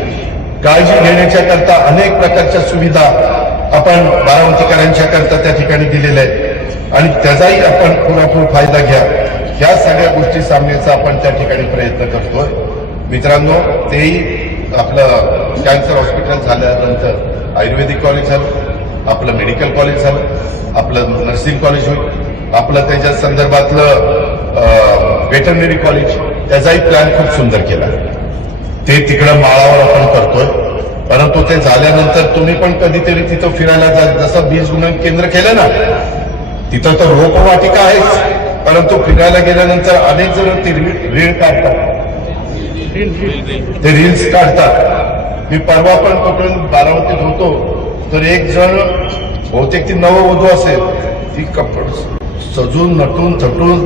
काळजी घेण्याच्या करता अनेक प्रकारच्या सुविधा आपण बारामतीकरांच्या करता त्या ठिकाणी दिलेल्या आहेत आणि त्याचाही आपण पुरेपूर फायदा घ्या. ह्या सगळ्या गोष्टी सांगण्याचा आपण त्या ठिकाणी प्रयत्न करतोय. मित्रांनो, तेही आपलं कॅन्सर हॉस्पिटल झाल्यानंतर आयुर्वेदिक कॉलेज झालं, आपलं मेडिकल कॉलेज झालं, आपलं नर्सिंग कॉलेज होईल, आपलं त्याच्या संदर्भातलं वेटरनरी कॉलेज, त्याचाही प्लॅन खूप सुंदर केला. ते तिकडं माळावर आपण करतोय. परंतु ते झाल्यानंतर तुम्ही पण कधीतरी तिथं फिरायला जा. जसं बीज गुणन केंद्र केलं ना, तिथं तर रोपवाटिका आहेच, परंतु फिरायला गेल्यानंतर अनेक जण ती रील काढतात, ते रील्स काढतात. मी परवा पण कुठून बारामतीत होतो तर एक जण, बहुतेक ती नववधू असेल, ती कपडे सजून नटून थटून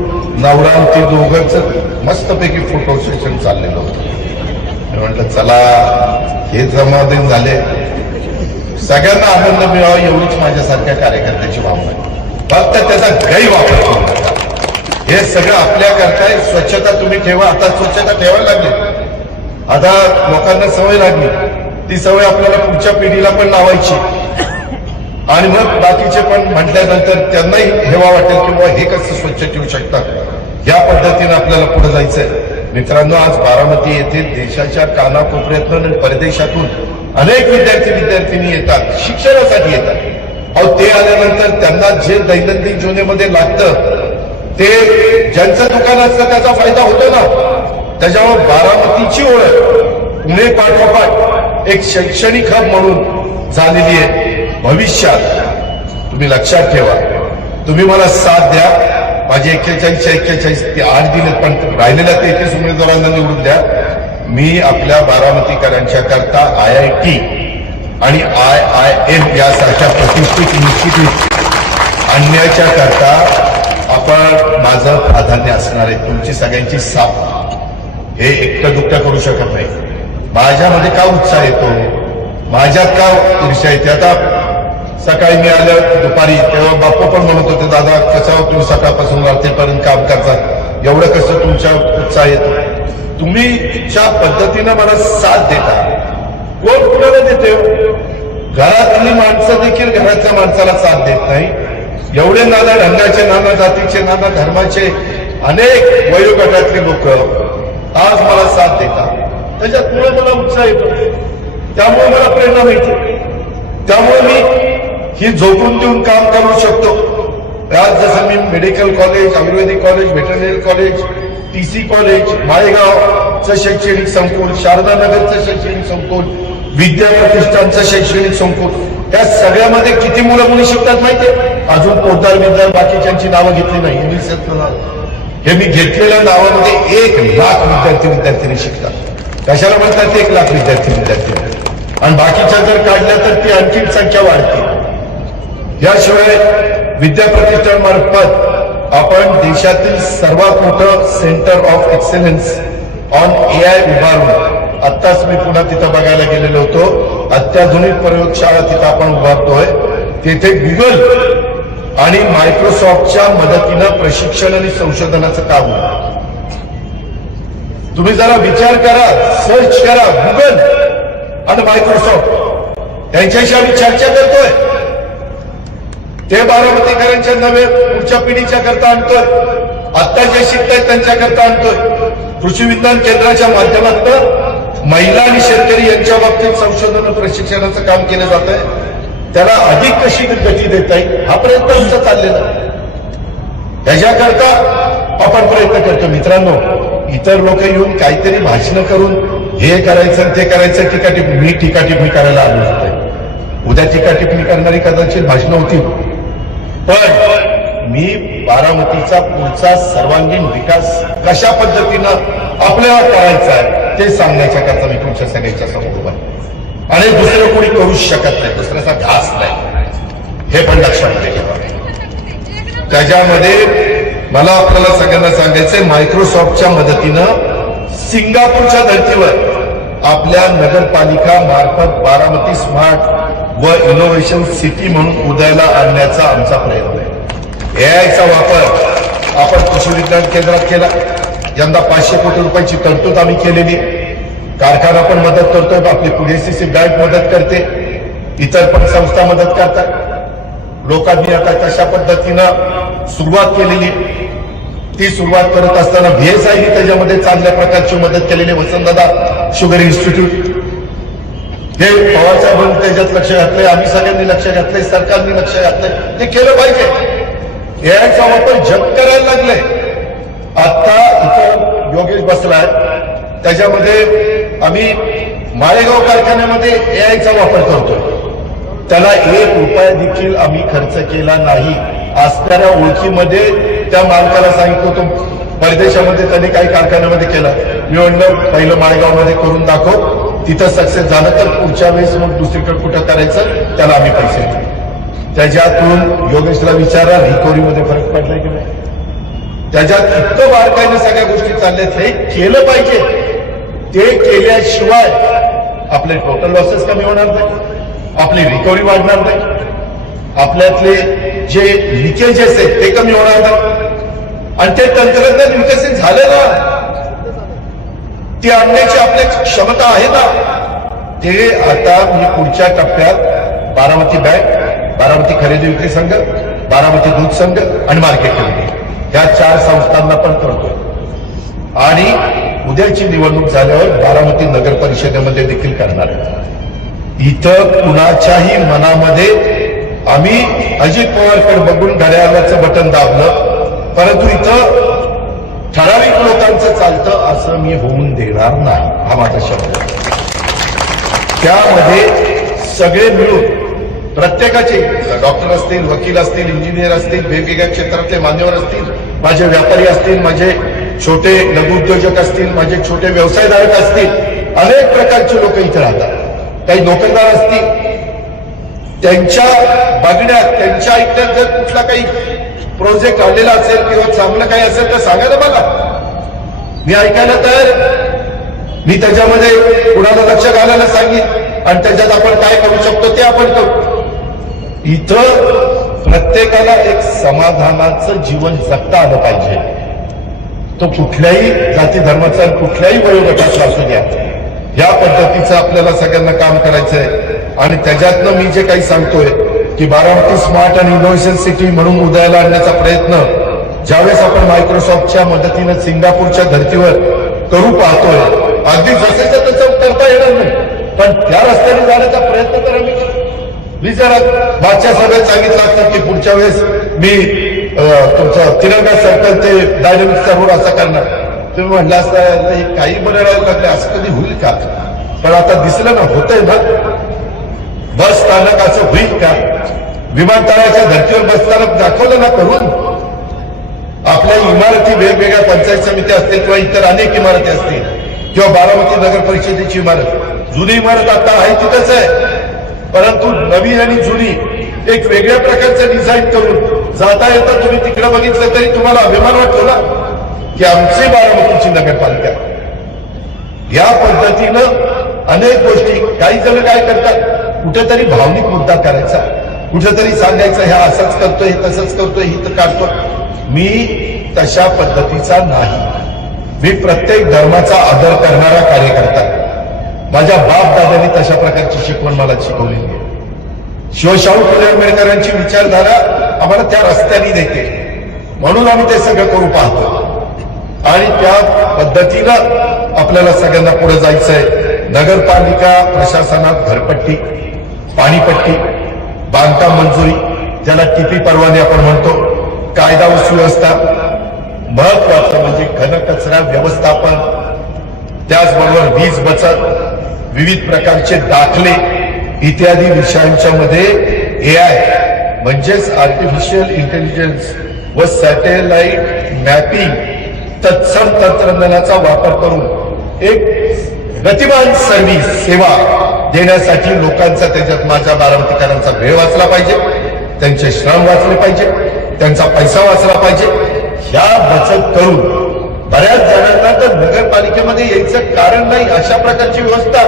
नवरा ती दोघांचं मस्तपैकी फोटो सेशन चाललेलं होतं. म्हटलं चला, हे जमादिन झाले, सगळ्यांना आनंद मिळावा एवढीच माझ्यासारख्या कार्यकर्त्याची भावना आहे. फक्त त्याचा गैरवापर करू नका. हे सगळं आपल्या करताय. स्वच्छता तुम्ही ठेवा. आता स्वच्छता ठेवायला लागली, आता लोकांना सवय लागली. ती सवय आपल्याला पुढच्या पिढीला पण लावायची आणि मग बाकीचे पण म्हटल्यानंतर त्यांनाही हेवा वाटेल की बाबा हे कसं स्वच्छ ठेवू शकतात. या पद्धतीने आपल्याला पुढे जायचंय. मित्रांनो, आज बारामती येथे देशाच्या कानाकोपऱ्यातून आणि परदेशातून अनेक विद्यार्थी-विद्यार्थिनी येतात, शिक्षणासाठी येतात. अहो, ते आल्यानंतर त्यांना जे दैनंदिन जीवनामध्ये लागतं ते ज्यांचं दुकान असतं त्याचा फायदा होतो ना. त्याच्यामुळे बारामतीची ओळख पुणे पाठोपाठ एक शैक्षणिक हब म्हणून झालेली आहे. भविष्यात तुम्ही लक्षात ठेवा, तुम्ही मला साथ द्या. माझे 41 ते 8 दिलेत, पण राहिलेल्या 33 उमेदवारांना निवडून द्या. मी आपल्या बारामतीकरांच्या करता IIT आणि IIM यासारख्या प्रतिष्ठित इन्स्टिट्यूट आणण्याच्या करता आपण माझं प्राधान्य असणार आहे. तुमची सगळ्यांची साथ. हे एकटं दुकटं करू शकत नाही. माझ्यामध्ये का उत्साह येतो, माझ्यात का ईर्ष्या येते. आता सकाळी मी आलं दुपारी, तेव्हा बापू पण म्हणत होते, दादा कसं तुम्ही सकाळपासून रात्रीपर्यंत काम करतात, एवढं कसं तुमच्या उत्साह येतो. तुम्ही ज्या पद्धतीनं मला साथ देता, कोण कुणाला देते. घरातली माणसं देखील घरातल्या माणसाला साथ देत नाही. एवढे नाना रंगाचे, नाना जातीचे, नाना धर्माचे अनेक वयोगटातले लोक आज मला साथ देतात. त्याच्यामुळे मला उत्साह येतो, त्यामुळे मला प्रेरणा मिळते. त्यामुळे मी ही झोपून देऊन काम करू शकतो. आज जसं मी medical college, ayurvedic college, veterinary college, TC college, माळेगावचं शैक्षणिक संकुल, शारदानगरचं शैक्षणिक संकुल, विद्या प्रतिष्ठानचं शैक्षणिक संकुल, या सगळ्यामध्ये किती मुलं मुली शिकतात माहितीये. अजून पोद्दार विद्या बाकीच्यांची नावं घेतली नाही. हे मी घेतलेल्या नावामध्ये 1 लाख विद्यार्थी-विद्यार्थिनी शिकतात. कशाला म्हणतात 1 लाख विद्यार्थी-विद्यार्थिनी, आणि बाकीच्या जर काढल्या तर ती आणखी संख्या वाढते. याशिवाय विद्या प्रतिष्ठानमार्फत आपण देशातील सर्वात मोठं centre of excellence on AI उभारून आत्ताच मी पुन्हा तिथं बघायला गेलेलो होतो. अत्याधुनिक प्रयोगशाळा तिथं आपण उभारतोय. तिथे गुगल आणि मायक्रोसॉफ्टच्या मदतीनं प्रशिक्षण आणि संशोधनाचं काम होतं. तुम्ही जरा विचार करा, सर्च करा, गुगल आणि मायक्रोसॉफ्ट यांच्याशी आम्ही चर्चा करतोय. ते बारामतीकरांच्या नव्हे, पुढच्या पिढीच्या करता आणतोय. आता जे शिकतायत त्यांच्या करता आणतोय. कृषी विज्ञान केंद्राच्या माध्यमातून महिला आणि शेतकरी यांच्या बाबतीत संशोधन प्रशिक्षणाचं काम केलं जात आहे. त्याला अधिक कशी गती देता येईल हा प्रयत्न आमचा चाललेला आहे. त्याच्याकरता आपण प्रयत्न करतो. मित्रांनो, इतर लोक येऊन काहीतरी भाषणं करून हे करायचं ते करायचं, टीकाटिप्पणी करायला आलो होते. उद्या टीकाटिप्पणी करणारी कदाचित भाषणं होती, पण मी बारामतीचा पुढचा सर्वांगीण विकास कशा पद्धतीनं आपल्याला करायचा आहे ते सांगण्याच्या करता मी तुमच्या सगळ्यांच्या समोर आहे. आणि दुसरं कोणी करू शकत नाही, दुसऱ्याचा घास नाही, हे पण लक्षात ठेवा. त्याच्यामध्ये मला आपल्याला सगळ्यांना सांगायचंय, मायक्रोसॉफ्टच्या मदतीनं सिंगापूरच्या धर्तीवर आपल्या नगरपालिका मार्फत बारामती स्मार्ट व इनोव्हेशन सिटी म्हणून उदयाला आणण्याचा आमचा प्रयत्न आहे. एआयचा वापर आपण कृषी विज्ञान केंद्रात केला. यंदा 500 कोटी रुपयाची तरतूद आम्ही केलेली. कारखाना पण मदत करतोय, आपली पुढेसी बँक मदत करते, इतर पण संस्था मदत करतात. लोकांनी आता कशा पद्धतीनं सुरुवात केलेली, ती सुरुवात करत असताना VSI त्याच्यामध्ये चांगल्या प्रकारची मदत केलेली. वसंतदादा शुगर इन्स्टिट्यूट हे पवार साहेबांनी त्याच्यात लक्ष घातलंय, आम्ही सगळ्यांनी लक्ष घातलंय, सरकारने लक्ष घातलंय, ते केलं पाहिजे. एआयचा वापर जग करायला लागले. आता इथं योगेश बसलाय, त्याच्यामध्ये आम्ही माळेगाव कारखान्यामध्ये एआयचा वापर करतोय. त्याला 1 रुपया देखील आम्ही खर्च केला नाही. असणाऱ्या ओळखीमध्ये त्या मालकाला सांगितलं होतो, परदेशामध्ये त्यांनी काही कारखान्यामध्ये केलं. मी म्हणलं पहिलं माळेगावमध्ये करून दाखव, तिथं सक्सेस झालं तर पुढच्या वेळेस मग दुसरीकडे कुठं करायचं, त्याला आम्ही पैसे देऊ. त्याच्यातून योगेशला विचारा रिकव्हरीमध्ये फरक पडलाय की नाही. त्याच्यात इतकं बारकाईने सगळ्या गोष्टी चालल्यात. हे केलं पाहिजे. ते केल्याशिवाय आपले टोटल लॉसेस कमी होणार नाही, आपली रिकव्हरी वाढणार नाही, आपल्यातले जे लिकेजेस आहेत ते कमी होणार नाही. आणि ते तंत्रज्ञान विकसित झालं ना, ती आणण्याची आपल्याची क्षमता आहे ना, ते आता मी पुढच्या टप्प्यात बारामती बँक, बारामती खरेदी विक्री संघ, बारामती दूध संघ आणि मार्केट कमिटी या 4 संस्थांना पण करतोय. आणि उद्याची निवडणूक झाल्यावर बारामती नगर परिषदेमध्ये देखील करणार आहे. इथं कुणाच्याही मनामध्ये आम्ही अजित पवारकडे बघून घड्याळाचं बटन दाबलं, परंतु इथं ठराविक लोकांचं चालतं असं मी होऊन देणार नाही, हा माझा शब्द. त्यामध्ये सगळे मिळून प्रत्येकाचे, डॉक्टर असतील, वकील असतील, इंजिनियर असतील, वेगवेगळ्या क्षेत्रातले मान्यवर असतील, माझे व्यापारी असतील, माझे छोटे लघुउद्योजक असतील, माझे छोटे व्यवसायधारक असतील, अनेक प्रकारचे लोक इथे राहतात. काही नोकरदार असतील, त्यांच्या बघण्यात, त्यांच्या ऐकण्यात जर कुठला काही प्रोजेक्ट आलेला असेल किंवा चांगलं काही असेल तर सांगायला बघा, मी ऐकायला तयार. मी त्याच्यामध्ये कुणाला लक्ष घालायला सांगितलं आणि त्याच्यात आपण काय करू शकतो ते आपण करू. इथं प्रत्येकाला एक समाधानाचं जीवन जगता आलं पाहिजे. तो कुठल्याही जाती धर्माचा, कुठल्याही वयोगटाचा असू द्या, या पद्धतीचं आपल्याला सगळ्यांना काम करायचंय. आणि त्याच्यातनं मी जे काही सांगतोय की बारामती स्मार्ट आणि इनोव्हेशन सिटी म्हणून उदयाला आणण्याचा प्रयत्न ज्यावेळेस आपण मायक्रोसॉफ्टच्या मदतीनं सिंगापूरच्या धर्तीवर करू पाहतोय, अगदी जसेचं तसं करता येणार नाही, पण त्या रस्त्याने जाण्याचा प्रयत्न तर आम्ही. मी जरा मागच्या सभेत सांगितलं असतं की पुढच्या वेळेस मी तुमचं तिरंगा सर्कल ते डायनॅमिक्सचा रोड असा करणार. तुम्ही म्हटलं असतं हे काही बनायला लागले, असं कधी होईल का? पण आता दिसलं ना, होतंय ना. बस स्थानक असं होईल का? विमानतळाच्या धर्तीवर बस स्थानक दाखवलं ना करून. आपल्या इमारती वेगवेगळ्या पंचायत समिती असतील किंवा इतर अनेक इमारती असतील किंवा बारामती नगर परिषदेची इमारत, जुनी इमारत आता आहे तिथंच आहे, परंतु नवीन आणि जुनी एक वेगळ्या प्रकारचं डिझाईन करून जाता येता तुम्ही तिकडे बघितलं तरी तुम्हाला अभिमान वाटतो ना की आमची बारामतीची नगरपालिका. या पद्धतीनं अनेक गोष्टी, काही जण काय करतात, कुठेतरी भावनिक मुद्दा करायचा, कुठेतरी सांगायचं हे असंच करतोय, तसंच करतोय, हित काढतो. मी तशा पद्धतीचा नाही. मी प्रत्येक धर्माचा आदर करणारा कार्यकर्ता. माझ्या बाप दादांनी तशा प्रकारची शिकवण मला शिकवलेली आहे. शिवशाहू फुले आंबेडकरांची विचारधारा आम्हाला त्या रस्त्याने देते, म्हणून आम्ही ते सगळं करू पाहतो. आणि त्या पद्धतीनं आपल्याला सगळ्यांना पुढे जायचंय. नगरपालिका प्रशासनात घरपट्टी, पाणीपट्टी, बांधकाम मंजुरी, ज्याला टीपी परवाने आपण म्हणतो, कायदा व सुव्यवस्था, महत्वाचं म्हणजे घनकचरा व्यवस्थापन, त्याचबरोबर वीज बचत, विविध प्रकारचे दाखले इत्यादी विषयांच्या मध्ये AI म्हणजेच आर्टिफिशियल इंटेलिजन्स व सॅटेलाइट मॅपिंग तत्सम तंत्रज्ञानाचा वापर करून एक गतिमान सर्व्हिस सेवा देण्यासाठी लोकांचा, त्याच्यात माझ्या बारामतीकरांचा वेळ वाचला पाहिजे, त्यांचे श्रम वाचले पाहिजे, त्यांचा पैसा वाचला पाहिजे. ह्या बचत करून बऱ्याच जणांना तर नगरपालिकेमध्ये यायचं कारण नाही, अशा प्रकारची व्यवस्था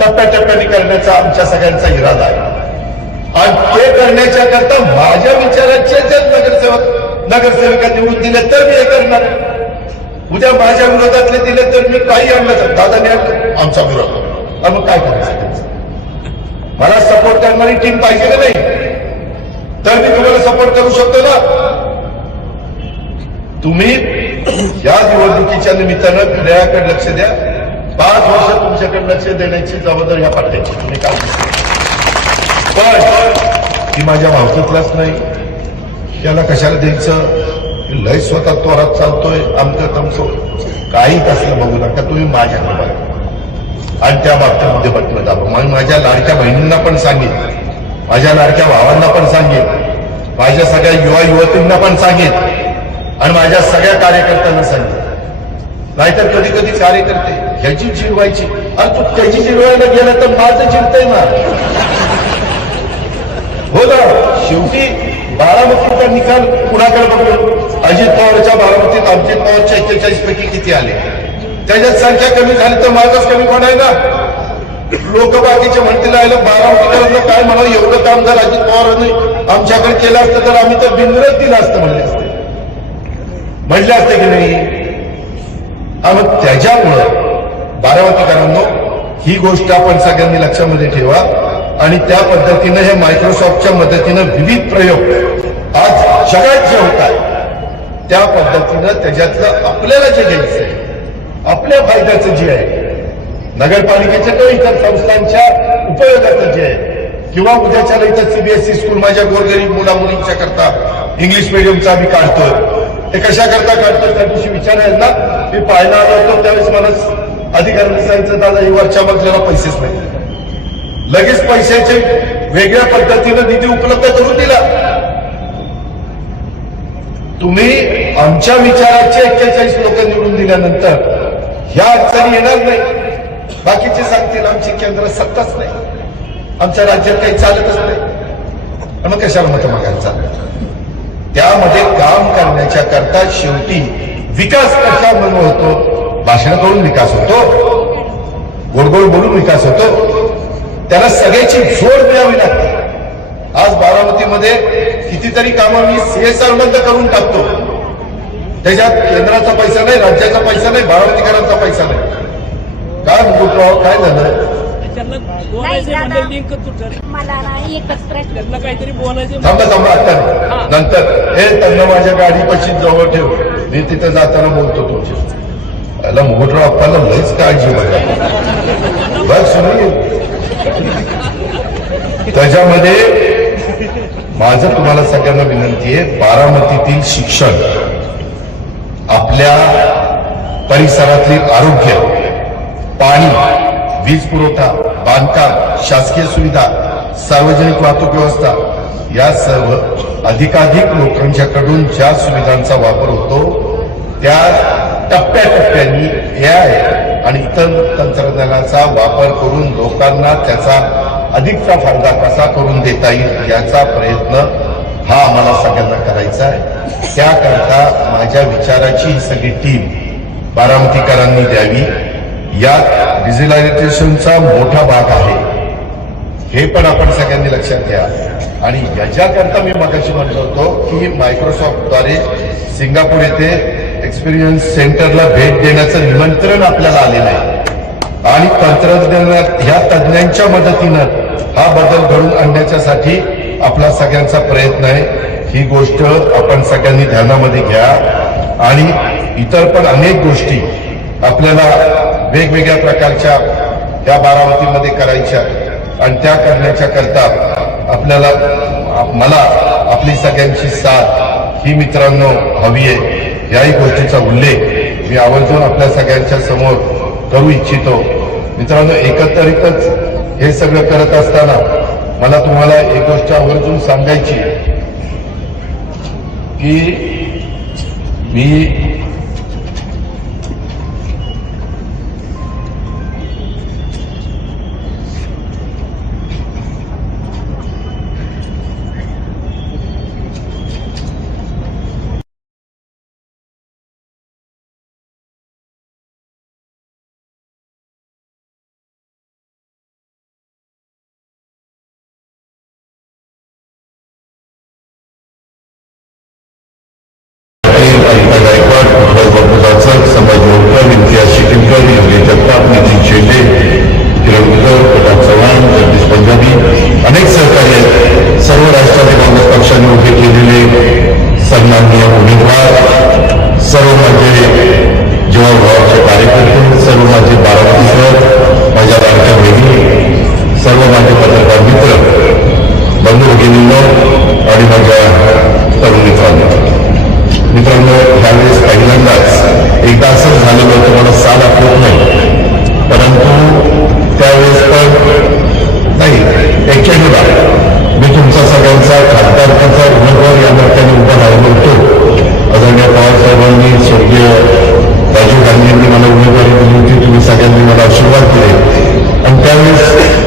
टप्प्याटप्प्याने करण्याचा आमच्या सगळ्यांचा इरादा आहे. आणि ते करण्याच्या करता माझ्या विचाराचे जर नगरसेविका निवडून दिले तर मी हे करणार. उद्या माझ्या विरोधातले दिले तर मी काही आणलं तर दादाने आणलं आमचा विरोध, मग काय करायचं? मला सपोर्ट करणारी टीम पाहिजे का नाही? तर मी तुम्हाला सपोर्ट करू शकतो ना. तुम्ही या निवडणुकीच्या निमित्तानं क्रियाकडे लक्ष द्या. 5 वर्ष तुमच्याकडे लक्ष देण्याची जबाबदारी या पार्टीची. तुम्ही काय पण ती माझ्या भावकीतलाच नाही, त्याला कशाला द्यायचं? लय स्वतः तोरात चालतोय, आमचं तमचं काही असलं बघू नका. तुम्ही माझ्याकडे बघा आणि त्या बाबतीमध्ये बटणं दाबा. मग माझ्या लाडक्या बहिणींना पण सांगेन, माझ्या लाडक्या भावांना पण सांगेन, माझ्या सगळ्या युवा युवतींना पण सांगेन आणि माझ्या सगळ्या कार्यकर्त्यांना सांगेन. नाहीतर कधी कधी कार्यकर्ते ह्याची जिरवायची आणि तू त्याची जिरवायला गेला तर माझं जिरतंय ना. हो ना, शेवटी बारामतीचा निकाल कुणाकडे बघतो? अजित पवारच्या बारामतीत अजित पवारच्या 41 पैकी किती आले? त्याच्यात संख्या कमी झाली तर माझाच कमी कोण आहे ना. लोक बाकीचे म्हणतील बारामतीकरांना काय म्हणावं, एवढं काम जर अजित पवारांनी आमच्याकडे केलं असतं तर आम्ही तर बिनविरोध दिलं असतं म्हणले असते की नाही. आणि त्याच्यामुळं बारामतीकरांनो ही गोष्ट आपण सगळ्यांनी लक्षामध्ये ठेवा. आणि त्या पद्धतीनं हे मायक्रोसॉफ्टच्या मदतीनं विविध प्रयोग आज जगात जे होत आहे त्या पद्धतीनं त्याच्यातलं आपल्याला जे घ्यायचं आहे, आपल्या फायद्याचं जे आहे, नगरपालिकेच्या किंवा इतर संस्थांच्या उपयोगाचं जे आहे, किंवा उद्याच्या इथं CBSE स्कूल माझ्या गोरगरीब मुला मुलींच्या करता इंग्लिश मिडियमचा आम्ही काढतोय. ते कशा करता काढतोय त्या दिवशी विचारायला ना, मी पाहायला आलो होतो त्यावेळेस मला अधिकाऱ्यांनी सांगितलं, दादा ही वरच्या मजल्याला पैसेच नाही. लगेच पैशाचे वेगळ्या पद्धतीनं निधी उपलब्ध करून दिला. तुम्ही आमच्या विचाराचे 41 लोक निवडून दिल्यानंतर ह्या अडचणी येणार नाही. बाकीचे सांगतील आमची केंद्र सत्ताच नाही, आमच्या राज्यात काही चालतच नाही, मग कशाला मत मागायला? त्यामध्ये काम करण्याच्या करता शेवटी विकास कशामुळे होतो? भाषण करून विकास होतो, गोडगोड बोलून विकास होतो. त्याला सगळ्याची जोड द्यावी लागते. आज बारामतीमध्ये कितीतरी कामं मी CSR बंद करून टाकतो. त्याच्यात केंद्राचा पैसा नाही, राज्याचा पैसा नाही, बारामतीकरांचा पैसा नाही. काय मुकुटराव काय झालं? थांबा आता नंतर हे त्यांना माझ्या गाडीपाशी जवळ ठेव, मी तिथे जाताना बोलतो तुमची. याला मुकुटराव आपल्याला लईच काळजी बघा बस नाही. त्याच्यामध्ये माझं तुम्हाला सगळ्यांना विनंती आहे, बारामतीतील शिक्षण, आपल्या परिसरातील आरोग्य, पाणी, वीज पुरवठा, बांधकाम, शासकीय सुविधा, सार्वजनिक वाहतूक व्यवस्था या सर्व अधिकाधिक लोकांच्याकडून ज्या सुविधांचा वापर होतो त्या टप्प्याटप्प्याने AI आणि इतर तंत्रज्ञानाचा वापर करून लोकांना त्याचा अधिकचा फायदा कसा करून देता येईल याचा प्रयत्न हा आम्हाला सगळ्यांना करायचा आहे. त्याकरता माझ्या विचाराची ही सगळी टीम बारामतीकरांनी द्यावी. या डिजिटलायझेशनचा मोठा भाग आहे, हे पण आपण सगळ्यांनी लक्षात घ्या. आणि याच्याकरता मी मगाशी म्हणलो होतो की मायक्रोसॉफ्टद्वारे सिंगापूर येथे एक्सपिरियन्स सेंटरला भेट देण्याचं निमंत्रण आपल्याला आलेलं आहे आणि तंत्रज्ञानात ह्या तज्ज्ञांच्या मदतीनं हा बदल घडून आणण्याच्यासाठी आपला सगळ्यांचा प्रयत्न आहे. ही गोष्ट आपण सगळ्यांनी ध्यानामध्ये घ्या. आणि इतर पण अनेक गोष्टी आपल्याला वेगवेगळ्या प्रकारच्या या बारामतीमध्ये करायच्या आणि त्या करण्याच्या करता आपल्याला मला आपली सगळ्यांची साथ ही मित्रांनो हवी आहे. याही गोष्टीचा उल्लेख मी आवर्जून आपल्या सगळ्यांच्या समोर करू इच्छितो. मित्रांनो, एकत्रितच हे सगळं करत असताना मला तुम्हाला एक गोष्ट आवर्जून सांगायची की मी समाज मोडकर, इम्तियाज शिकिमकर, योगी जगताप, नितीन शेंडे, किरण प्रताप चव्हाण, जगदीश पंजाबी, अनेक सहकारी आहेत. सर्व राष्ट्रवादी काँग्रेस पक्षाने उभे केलेले सन्माननीय उमेदवार, सर्व माझे जीवाभावाचे कार्यकर्ते, सर्व माझे बारामतीकर, माझ्या लाडक्या बहिणी, सर्व माझे पत्रकार मित्र, बंधू भगिनींनो आणि माझ्या तरुण मित्रांनो, यावेळेस पहिल्यांदाच एकदा असंच झालेलं होतं, मला साल आठवत नाही, परंतु त्यावेळेस पण नाही 91ला मी तुमचा सगळ्यांचा खासदारकीचा उमेदवार या नात्याने उभा राहिलो होतो. आदरणीय पवार साहेबांनी, स्वर्गीय राजीव गांधींनी मला उमेदवारी दिली होती. तुम्ही सगळ्यांनी मला आशीर्वाद दिले आणि त्यावेळेस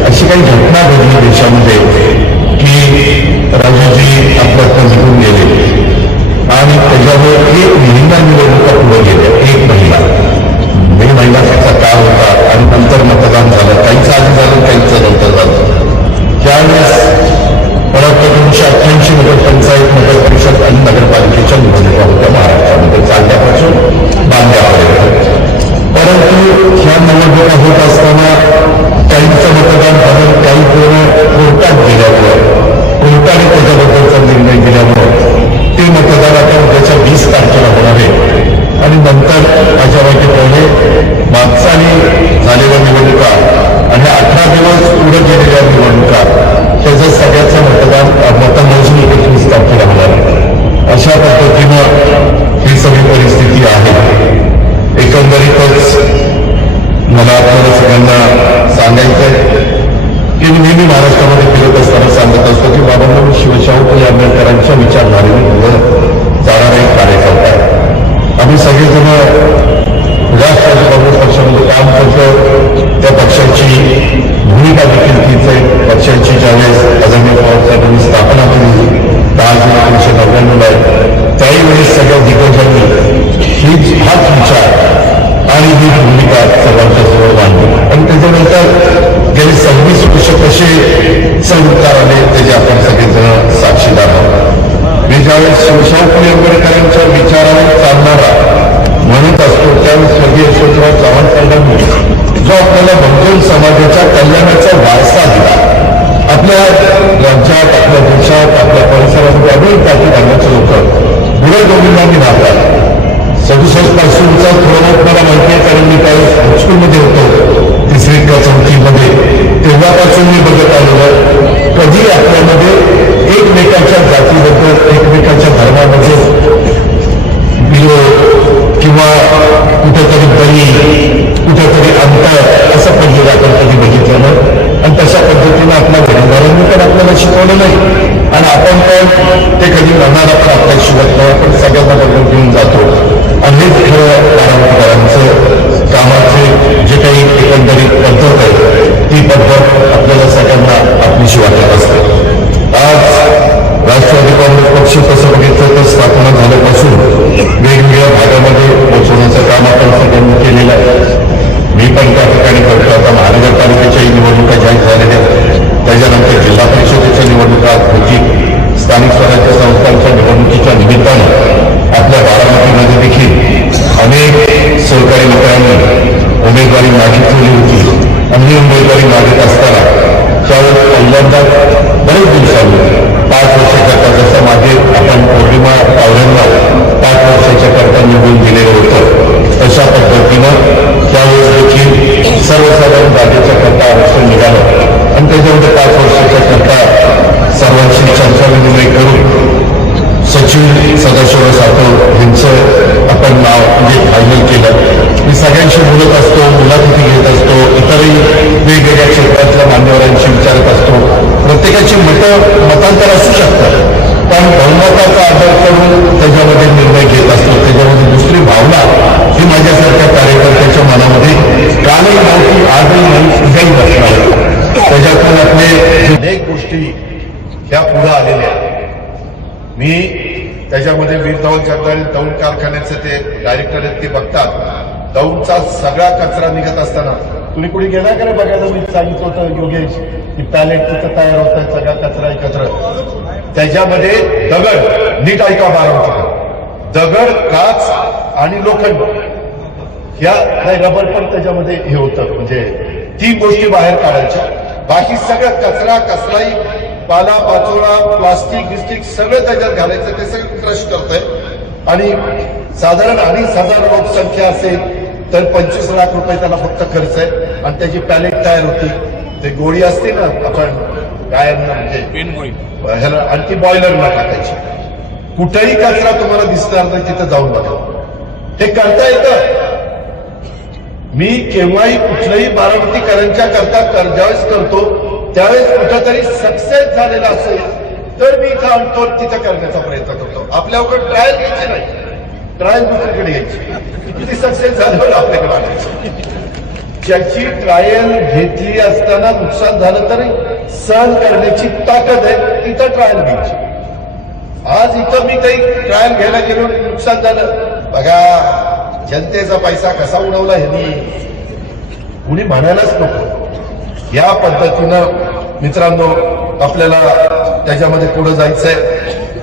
अशी काही घटना घडली देशामध्ये की राजूजी आपल्यातून निघून गेले आणि त्याच्यामुळे एक महिना निवडणुका पुढे गेल्या. एक महिना मे महिन्याचा काळ होता आणि नंतर मतदान झालं. काहीच आधी झालं, काहीच नंतर झालं. त्यावेळेस मला वाटतं 1988 मध्ये पंचायत, नगर परिषद आणि नगरपालिकेच्या निवडणुका होत्या महाराष्ट्रामध्ये, चालण्यापासून बांधण्यापर्यंत. परंतु ह्या निवडणुका होत असताना काहींचं मतदान झालं, काही कोर्टात गेल्यामुळं, कोर्टाने त्याच्याबद्दलचा निर्णय दिल्यामुळं ते मतदान आता उद्याच्या 20 तारखेला होणार आहे. आणि नंतर माझ्या माहितीप्रमाणे मागचाली झालेल्या निवडणुका आणि 18 दिवस पुढे गेलेल्या निवडणुका, त्याचं सगळ्याचं मतमोजणी 21 तारखेला होणार आहे. अशा पद्धतीनं ही सगळी परिस्थिती आहे. एकंदरीतच मला आपल्याला सगळ्यांना सांगायचं आहे की मी नेहमी महाराष्ट्रामध्ये फिरत असताना सांगत असतो की बाबांना शिवशाहू फुले आंबेडकरांच्या विचारधारेने पुढे जाणारा एक कार्यकर्ता आहे. आम्ही सगळेजण राष्ट्रवादी काँग्रेस पक्षामध्ये काम करतो. त्या पक्षाची भूमिका देखील तीच आहे. पक्षाची ज्यावेळेस आदरणीय पवार साहेबांनी स्थापना केली 10 जुलै 1999 आहे, त्याही वेळेस सगळ्या दिग्गजांनी हाच विचार आणि ही भूमिका सर्वांच्या समोर मांडली. आणि त्याच्यानंतर गेली 26 वर्ष कसे चढ-उतार आले त्याचे आपण सगळेजण साक्षीदार आहोत. मी ज्यावेळेस शिवशाहू फुले आंबेडकरांच्या विचारावर चालणारा म्हणत असतो त्यावेळेस स्वर्गीय यशवंतराव चव्हाण साहेबांनी जो आपल्याला बहुजन समाजाच्या कल्याणाचा वारसा दिला, आपल्या राज्यात, आपल्या देशात, आपल्या परिसरामध्ये अनेक जाती धर्माचे लोक गुरुगोविंदांनी राहतात. 67 पासूनचा थोडा मला माहिती आहे, कारण मी त्यावेळेस हायस्कूलमध्ये होतो, 3री किंवा 4थीमध्ये. तेव्हापासून मी बघत आलेलं कधी आपल्यामध्ये एकमेकांच्या जातीबद्दल, एकमेकांच्या धर्मामध्ये विरोध किंवा कुठेतरी बळी, कुठेतरी अंतर असं पडलेलं आपण कधी बघितलं नाही. आणि तशा पद्धतीनं आपल्या वडीलधाऱ्यांनी पण आपल्याला शिकवलं नाही आणि आपण पण ते कधी मनाला पण आपल्या शिवत नाही. आपण सगळ्यांना बरोबर घेऊन जातो आणि हेच खरं पारंपरिकांचं कामाचे जे काही एकंदरीत पद्धत आहे ती पद्धत आपल्याला सगळ्यांना आपलीशी वाटत असते. आज राष्ट्रवादी काँग्रेस पक्ष तसं बघितलं तर स्थापना झाल्यापासून वेगवेगळ्या भागामध्ये पोहोचवण्याचं काम आपण सगळ्यांनी केलेलं आहे. मी पण त्यावेळेस पहिल्यांदा बरेच दिवसांनी 5 वर्षाकरता जसं मागे आपण पौर्णिमा पावऱ्यांना 5 वर्षाच्या करता निवडून दिलेलं होतं तशा पद्धतीनं त्यावेळेस देखील सर्वसाधारण जागेच्या करता आरक्षण निघालं आणि त्याच्यामध्ये 5 वर्षाच्या करता सर्वांशी चर्चा विनिमय करून सचिव सदाशिव सातव यांचं आपण नाव म्हणजे फायनल केलं. मी सगळ्यांशी बोलत असतो, मुलाखती घेत असतो, इतरही वेगवेगळ्या क्षेत्रातल्या मान्यवरांशी विचारत असतो. प्रत्येकाची मतांतर असू शकतात, पण बहुमताचा आदर करून त्याच्यामध्ये निर्णय घेत असतो. त्याच्यामध्ये दुसरी भावना ही माझ्यासारख्या कार्यकर्त्याच्या मनामध्ये कालही नव्हती, आजही नाही, उद्याही नसणार. त्याच्यातून आपले अनेक गोष्टी ह्या पुढे आलेल्या आहेत. मी त्याच्यामध्ये वीर धवन जगदाळे दौंड कारखान्याचे ते डायरेक्टर आहेत, ते बघतात दौंडचा सगळा कचरा निघत असताना तुम्ही कुणी गेला का रे बघायला. मी सांगितलं होतं योगेश की पॅलेट तिथं तयार होत आहे, सगळा कचरा एकत्र, त्याच्यामध्ये दगड, नीट ऐका बारामतीकर, दगड, काच आणि लोखंड ह्या नाही रबर पण त्याच्यामध्ये हे होतं. म्हणजे 3 गोष्टी बाहेर काढायच्या, बाकी सगळं कचरा कसलाही पाला पाचोळा प्लास्टिक बिस्टिक सगळं त्याच्यात घालायचं, ते सगळं क्रश करतंय. आणि साधारण 2,500 लोकसंख्या असेल तर 25 लाख रुपये त्याला फक्त खर्च आहे. आणि त्याची पॅलेट तयार होती, ते गोळी असते ना आपण गायांना म्हणजे ह्याला आणखी बॉयलरला टाकायची. कुठेही कचरा तुम्हाला दिसणार नाही, तिथं जाऊन बघा, हे करता येतं. मी केव्हाही कुठल्याही बारामतीकरांच्या करता ज्यावेळेस करतो त्यावेळेस कुठेतरी सक्सेस झालेला असेल तर मी इथं आणतो, तिथं करण्याचा प्रयत्न करतो. आपल्याकडे ट्रायल घ्यायची नाही, ट्रायल दुसरीकडे घ्यायची. किती सक्सेस झाल्यावर आपल्याकडे आणायची. ज्याची ट्रायल घेतली असताना नुकसान झालं तरी सहन करण्याची ताकद आहे, तिथं ट्रायल घ्यायची. आज इथं मी काही ट्रायल घ्यायला गेलो, नुकसान झालं, बघा जनतेचा पैसा कसा उडवला ह्यांनी, कुणी म्हणायलाच नको. या पद्धतीनं मित्रांनो आपल्याला त्याच्यामध्ये पुढे जायचंय.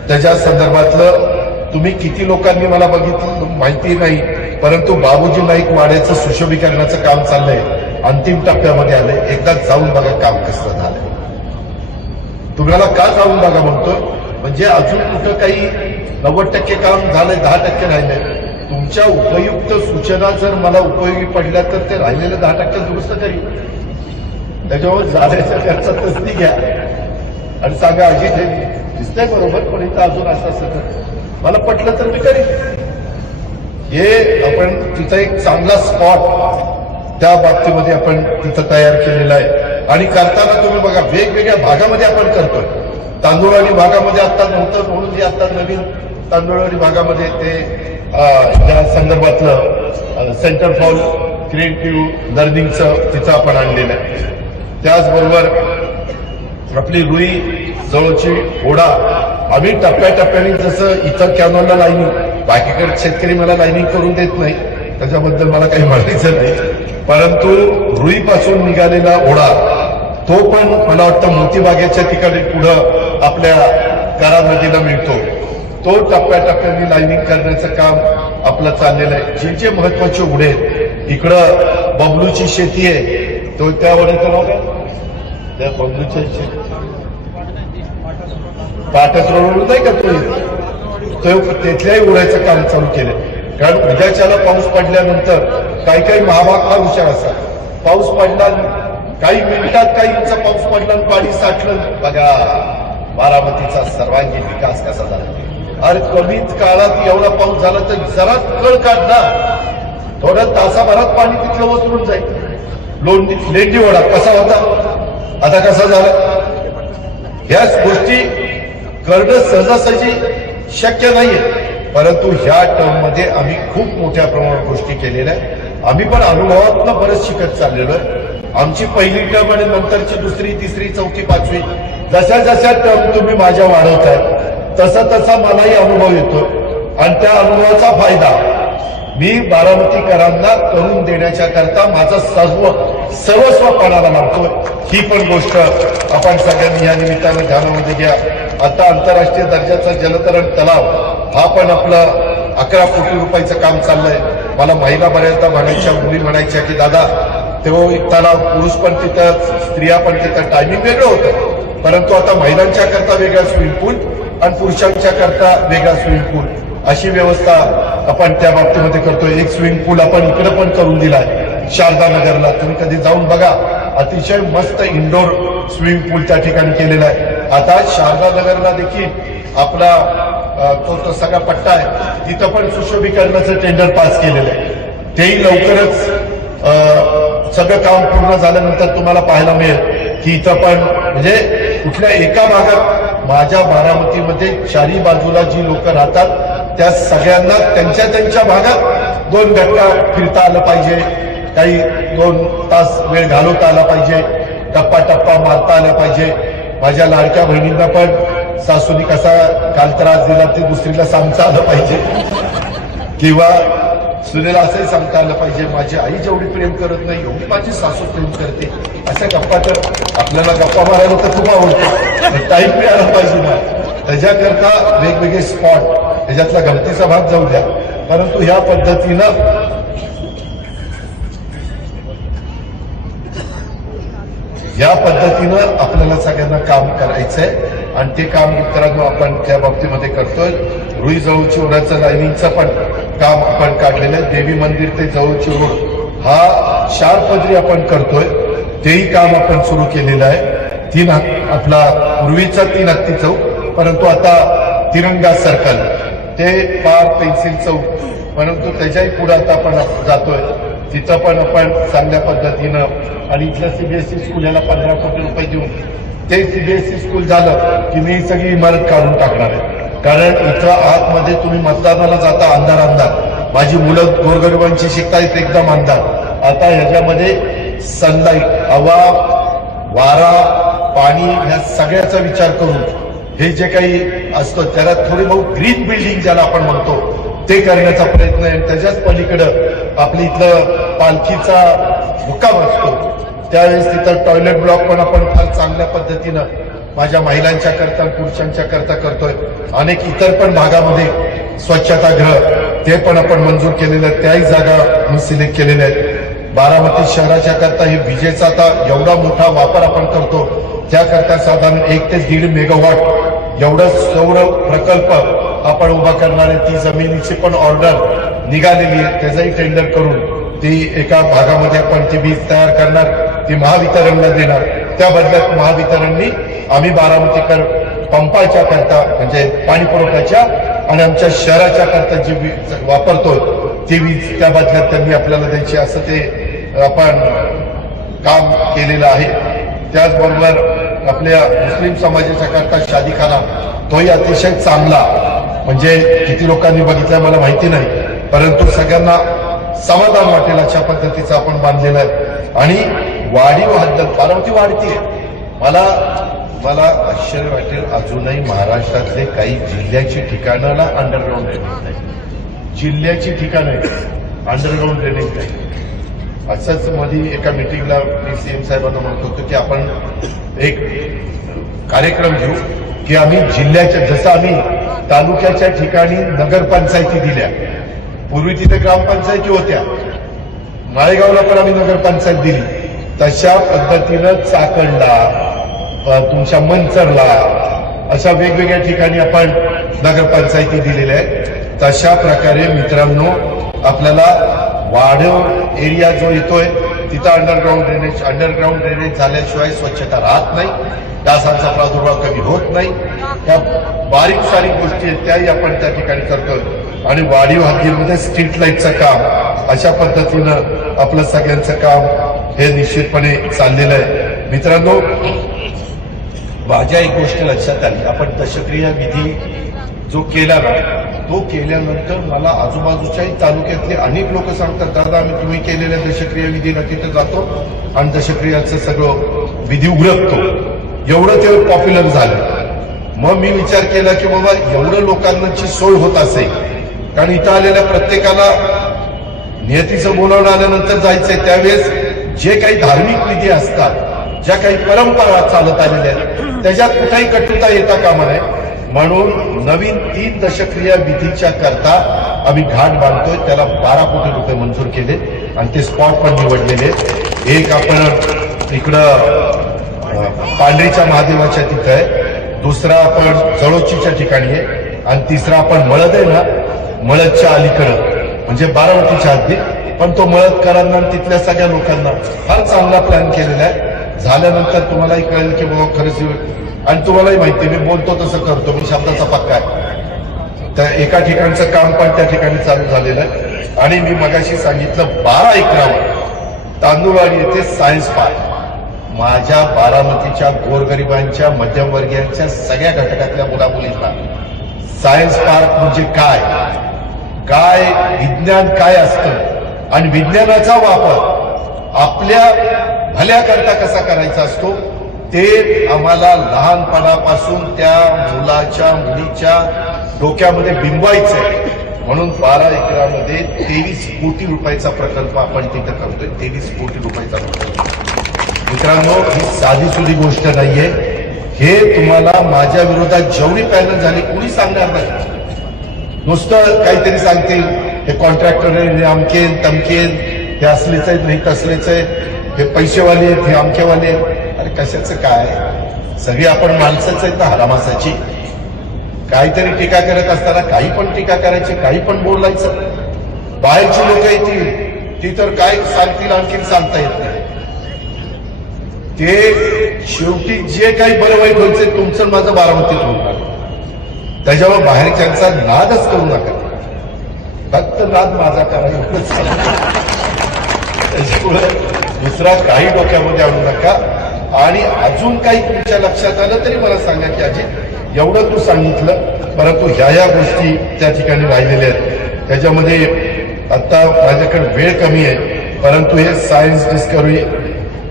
त्याच्या संदर्भातलं तुम्ही किती लोकांनी मला बघितलं माहिती नाही, परंतु बाबूजी नाईक वाड्याचं सुशोभीकरणाचं काम चाललंय, अंतिम टप्प्यामध्ये आलंय. एकदा जाऊन बघा काम कसं झालंय. तुम्हाला का जाऊन बघा म्हणतोय म्हणजे अजून कुठं काही 90% काम झालंय, 10% राहिलंय. तुमच्या उपयुक्त सूचना जर मला उपयोगी पडल्या तर ते राहिलेले 10% दुरुस्त करी. त्याच्यामुळे जाण्याच्या खर्चात तसली घ्या आणि सांगा अजित हे दिसतंय बरोबर, पण इथं अजून असं मला पटलं तर मी करीन. हे आपण तिथं एक चांगला स्पॉट त्या बाबतीमध्ये आपण तिथं तयार केलेला आहे. आणि करताना तुम्ही बघा वेगवेगळ्या भागामध्ये आपण करतोय. तांदूळवाडी भागामध्ये आता नव्हतं म्हणून जे आता नवीन तांदूळवाडी भागामध्ये ते त्या संदर्भातलं सेंटर फॉर क्रिएटिव्ह लर्निंगचं तिथं आपण आणलेलं आहे. त्याचबरोबर आपली रुई जवळची ओढा आम्ही टप्प्याटप्प्याने, जसं इथं कॅनॉलला लाईनिंग, बाकीकडे शेतकरी मला लाईनिंग करून देत नाही, त्याच्याबद्दल मला काही म्हणायचं नाही, परंतु रुईपासून निघालेला ओढा तो पण मला वाटतं मोतीबागेच्या ठिकाणी पुढं आपल्या करा नदीला मिळतो. तो टप्प्याटप्प्याने लाईनिंग करण्याचं काम आपलं चाललेलं आहे. जे जे महत्वाचे ओढे इकडं बबलूची शेती आहे, तो त्या वड्याचं नाव काय, त्या बबलूच्या पाटस रोड नाही का तो तिथल्याही उडायचं काम चालू केलं. कारण उद्याच्याला पाऊस पडल्यानंतर काही महाभाग फार हुशार असतात. पाऊस पडला काही मिनिटात काही इंच पाऊस पडला आणि पाणी साठलं, बघा बारामतीचा सर्वांगीण विकास कसा झाला. अरे कमीत काळात एवढा पाऊस झाला तर जरा कळ काढ ना, थोड्या तासाभरात पाणी तिथलं वसरून जाईल. लेंडी वडा कसा होता, आता कसा झाला. ह्याच गोष्टी करणं सहजासहजी शक्य नाहीये, परंतु ह्या टर्ममध्ये आम्ही खूप मोठ्या प्रमाणात गोष्टी केलेल्या आहेत. आम्ही पण अनुभवातनं बरंच शिकत चाललेलो आहे. आमची पहिली टर्म आणि नंतरची दुसरी तिसरी चौथी पाचवी जशा जशा टर्म तुम्ही माझ्या वाढवताय तसा तसा मलाही अनुभव येतो आणि त्या अनुभवाचा फायदा मी बारामतीकरांना करून देण्याच्या करता माझं सर्वस्व पणाला लावतोय. ही पण गोष्ट आपण सगळ्यांनी या निमित्तानं ध्यानामध्ये घ्या. आता आंतरराष्ट्रीय दर्जाचा जलतरण तलाव हा पण आपलं 11 कोटी रुपयाचं काम चाललंय. मला महिला बऱ्याचदा म्हणायच्या, मुली म्हणायच्या की दादा तो त्याला पुरुष पण तिथं स्त्रिया पण तिथं टायमिंग वेगळं होतं, परंतु आता महिलांच्या करता वेगळा स्विमिंग पूल आणि पुरुषांच्या करता वेगळा स्विमिंग पूल अशी व्यवस्था आपण त्या बाबतीमध्ये करतोय. एक स्विमिंग पूल आपण इकडे पण करून दिलाय शारदा नगरला, तुम्ही कधी जाऊन बघा, अतिशय मस्त इंडोर स्विमिंग पूल त्या ठिकाणी केलेला आहे. आता शारदा नगरला देखील आपला तो सगळा पट्टा आहे तिथं पण सुशोभीकरणाचं टेंडर पास केलेलं आहे. तेही लवकरच सगळं काम पूर्ण झाल्यानंतर तुम्हाला पाहायला मिळेल की इथं पण म्हणजे कुठल्या एका भागात माझ्या बारामतीमध्ये चारी बाजूला जी लोक राहतात त्या सगळ्यांना त्यांच्या त्यांच्या भागात 2 घंटा फिरता आलं पाहिजे, काही 2 तास वेळ घालवता आला पाहिजे, टप्पा टप्पा मारता आला पाहिजे. माझ्या लाडक्या बहिणींना पण सासूनी कसा काल त्रास दिला ते दुसरीला सांगता आलं पाहिजे किंवा सुनेला असंही सांगता आलं पाहिजे माझी आई जेवढी प्रेम करत नाही एवढी माझी सासू प्रेम करते. अशा गप्पा तर आपल्याला गप्पा मारायला तर खूप आवडतो, टाईम मिळाला पाहिजे ना. त्याच्याकरता वेगवेगळे स्पॉट, त्याच्यातला गमतीचा भाग जाऊ द्या, परंतु ह्या पद्धतीनं आपल्याला सगळ्यांना काम करायचंय आणि ते काम मित्रांनो आपण त्या बाबतीमध्ये करतोय. रुई जवळची रोडाचं लाईनिंगचं पण काम आपण काढलेलं आहे. देवी मंदिर ते जवळची रोड हा 4 पदरी आपण करतोय, तेही काम आपण सुरू केलेलं आहे. आपला पूर्वीचा 3 हत्ती चौक, परंतु आता तिरंगा सर्कल ते पार पेन्सिल चौक, परंतु त्याच्याही पुढे आता आपण जातोय. तिथं पण आपण चांगल्या पद्धतीनं आणि इथलं सीबीएसई स्कूल याला 15 कोटी रुपये देऊन ते सीबीएसई स्कूल झालं की मी सगळी इमारत काढून टाकणार आहे. कारण इथं आतमध्ये तुम्ही मतदानाला जाता अंधार, माझी मुलं गोरगरिबांची शिकतायत एकदम अंधार. आता ह्याच्यामध्ये सनलाईट, हवा, वारा, पाणी ह्या सगळ्याचा विचार करून हे जे काही असतं त्याला थोडी बहुत ग्रीन बिल्डिंग ज्याला आपण म्हणतो ते करण्याचा प्रयत्न आहे. त्याच्याच पलीकडं आपल्या इथलं पालखीचा मुक्काम असतो त्यावेळेस तिथं टॉयलेट ब्लॉक पण आपण फार चांगल्या पद्धतीनं माझ्या महिलांच्या करता पुरुषांच्या करता करतोय. अनेक इतर पण भागामध्ये स्वच्छतागृह ते पण आपण मंजूर केलेले आहेत, त्याही जागा मी सिलेक्ट केलेल्या आहेत. बारामती शहराच्या करता हे विजेचा आता एवढा मोठा वापर आपण करतो, त्याकरता साधारण 1 ते 1.5 मेगावॉट एवढा सौर प्रकल्प आपण उभा करणार आहे. ती जमिनीची पण ऑर्डर निघालेली आहे, त्याचंही टेंडर करून ती एका भागामध्ये आपण ती वीज तयार करणार, ती महावितरणला देणार. त्या बदल्यात महावितरणनी आम्ही बारामतीकर पंपाच्या करता म्हणजे पाणी पुरवठ्याच्या आणि आमच्या शहराच्या करता जी वीज वापरतोय ती वीज त्या बदल्यात त्यांनी आपल्याला द्यायची, असं ते आपण काम केलेलं आहे. त्याचबरोबर आपल्या मुस्लिम समाजाच्या करता शादीखाना तोही अतिशय चांगला, म्हणजे किती लोकांनी बघितलं मला माहिती नाही, परंतु सगळ्यांना समाधान वाटेल अशा पद्धतीचं आपण बांधलेलं आहे. आणि वाढीव हद्द बारामती वाढतीये. मला आश्चर्य वाटेल अजूनही महाराष्ट्रातले काही जिल्ह्याची ठिकाणाला अंडरग्राऊंड ड्रेनेज नाही, जिल्ह्याची ठिकाणं अंडरग्राऊंड ड्रेनेज नाही. असंच मध्ये एका मिटिंगला मी सीएम साहेबांना म्हणत होतो की आपण एक कार्यक्रम घेऊ की आम्ही जिल्ह्याच्या, जसं आम्ही तालुक्याच्या ठिकाणी नगरपंचायती दिल्या, पूर्वी तिथे ग्रामपंचायती होत्या, माळेगावला पण आम्ही नगरपंचायत दिली, तशा पद्धतीनं चाकणला, तुमच्या मंचरला अशा वेगवेगळ्या ठिकाणी आपण नगरपंचायती दिलेल्या आहेत. तशा प्रकारे मित्रांनो आपल्याला वाढव एरिया जो येतोय तिथं अंडरग्राऊंड ड्रेनेज झाल्याशिवाय स्वच्छता राहत नाही, डासांचा प्रादुर्भाव कमी होत नाही. त्या बारीक सारीक गोष्टी आहेत त्याही आपण त्या ठिकाणी करतोय. आणि वाढीव हद्दीमध्ये स्ट्रीट लाईटचं काम अशा पद्धतीनं आपलं सगळ्यांचं काम हे निश्चितपणे चाललेलं आहे. मित्रांनो माझ्या एक गोष्ट लक्षात आली, आपण दशक्रिया विधी जो केला ना तो केल्यानंतर मला आजूबाजूच्याही तालुक्यातले अनेक लोक सांगतात, दादा आम्ही तुम्ही केलेल्या दशक्रिया विधीला तिथे जातो आणि दशक्रियाचं सगळं विधी उरकतो, एवढं ते पॉप्युलर झालं. मग मी विचार केला की बाबा एवढं लोकांची सोय होत असेल, कारण इथं आलेल्या प्रत्येकाला नियतीचं बोलावणं आल्यानंतर जायचंय, त्यावेळेस जे काही धार्मिक विधी असतात, ज्या काही परंपरा चालत आलेल्या आहेत त्याच्यात कुठेही कटुता येता कामा नये. म्हणून नवीन 3 दशक्रिया विधीच्या करता आम्ही घाट बांधतोय. त्याला 12 कोटी रुपये मंजूर केले आणि ते स्पॉट पण निवडलेले. एक आपण इकडं पांढरीच्या महादेवाच्या तिथं आहे, दुसरा आपण जळोचीच्या ठिकाणी आहे आणि तिसरा आपण मळद आहे ना, मळदच्या अलीकडं म्हणजे बारामतीच्या हद्दीत. पण तो मळदकरांना आणि तिथल्या सगळ्या लोकांना फार चांगला प्लॅन केलेला आहे. झाल्यानंतर तुम्हालाही कळेल की बाबा खरंच, आणि तुम्हालाही माहिती मी बोलतो तसं करतो, मी शब्दाचा पक्का आहे. तर एका ठिकाणचं काम पण त्या ठिकाणी चालू झालेलं आहे. आणि मी मगाशी सांगितलं 12 एकरावर तांदूळवाडी येथे सायन्स पार्क, माझ्या बारामतीच्या गोरगरिबांच्या मध्यमवर्गीयांच्या सगळ्या घटकातल्या मुलामुलींना सायन्स पार्क म्हणजे काय, काय विज्ञान काय असतं आणि विज्ञानाचा वापर आपल्या भल्याकरता कसा करायचा असतो ते आम्हाला लहानपणापासून त्या मुलाच्या मुलीच्या डोक्यामध्ये बिंबवायचंय. म्हणून 12 एकरामध्ये 23 कोटी रुपयाचा प्रकल्प आपण तिथं करतोय. 23 कोटी रुपयाचा प्रकल्प. मित्रांनो, ही साधी सुधी गोष्ट नाहीये. हे तुम्हाला माझ्या विरोधात जेवढी पॅनल झाली कुणी सांगणार नाही. नुसतं काहीतरी सांगतील, हे कॉन्ट्रॅक्टर हे अमकेन तमकेन, हे असलेच आहेत नाही तसलेच आहे, हे पैसेवाले आहेत हे अमकेवाले आहेत. अरे कशाचं काय, सगळी आपण माणसंच आहेत ना हरामासाची. काहीतरी टीका करत असताना काही पण टीका करायची, काही पण बोलायचं. बाहेरची लोक येतील ती तर काय सांगतील आणखीन सांगता येत नाही. ते शेवटी जे काही बरं वाईट व्हायचं तुमचं माझं बारामतीत होणार. त्याच्यावर बाहेरच्यांचा नादच करू नका, फक्त नाद माझा करा एवढंच. त्याच्यामुळे दुसरा काही डोक्यामध्ये आणू नका. आणि अजून काही तुमच्या लक्षात आलं तरी मला सांगा की अजय एवढं तू सांगितलं, परंतु ह्या गोष्टी त्या ठिकाणी राहिलेल्या आहेत. त्याच्यामध्ये आता माझ्याकडे वेळ कमी आहे, परंतु हे सायन्स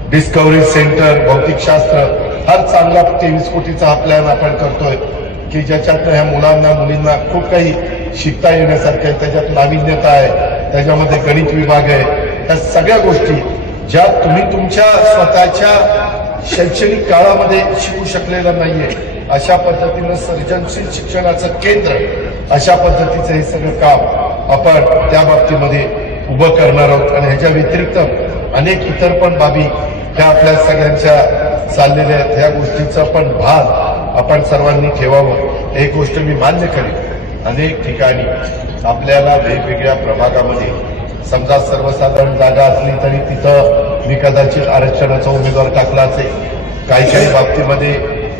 डिस्कव्हरी सेंटर भौतिकशास्त्र फार चांगला 23 कोटीचा हा प्लॅन आपण करतोय की ज्याच्यातनं ह्या मुलांना मुलींना खूप काही शिकता येण्यासारखं आहे. त्याच्यात नाविन्यता आहे, त्याच्यामध्ये गणित विभाग आहे. त्या सगळ्या गोष्टी ज्या तुम्ही तुमच्या स्वतःच्या शैक्षणिक काळामध्ये शिकू शकलेलं नाहीये, अशा पद्धतीनं सर्जनशील शिक्षणाचं केंद्र, अशा पद्धतीचं हे सगळं काम आपण त्या बाबतीमध्ये उभं करणार आहोत. आणि ह्याच्या व्यतिरिक्त अनेक इतर पण बाबी ह्या आपल्या सगळ्यांच्या चाललेल्या आहेत. ह्या गोष्टीचा पण भान आपण सर्वांनी ठेवावं. एक गोष्ट मी मान्य करेन, अनेक ठिकाणी आपल्याला वेगवेगळ्या प्रभागामध्ये समजा सर्वसाधारण जागा असली तरी तिथं मी कदाचित आरक्षणाचा उमेदवार टाकला असेल, काही बाबतीमध्ये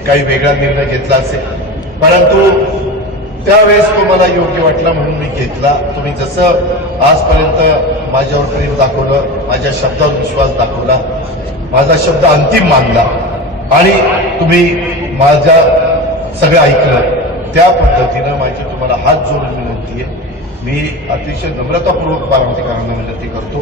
काही वेगळा निर्णय घेतला असेल, परंतु त्यावेळेस तो मला योग्य वाटला म्हणून मी घेतला. तुम्ही जसं आजपर्यंत माझ्यावर प्रेम दाखवलं, माझ्या शब्दावर विश्वास दाखवला, माझा शब्द अंतिम मानला आणि तुम्ही माझ्या सगळं ऐकलं, त्या पद्धतीनं माझी तुम्हाला हात जोडून विनंती आहे. मी अतिशय नम्रतापूर्वक बारामतीकरांना विनंती करतो,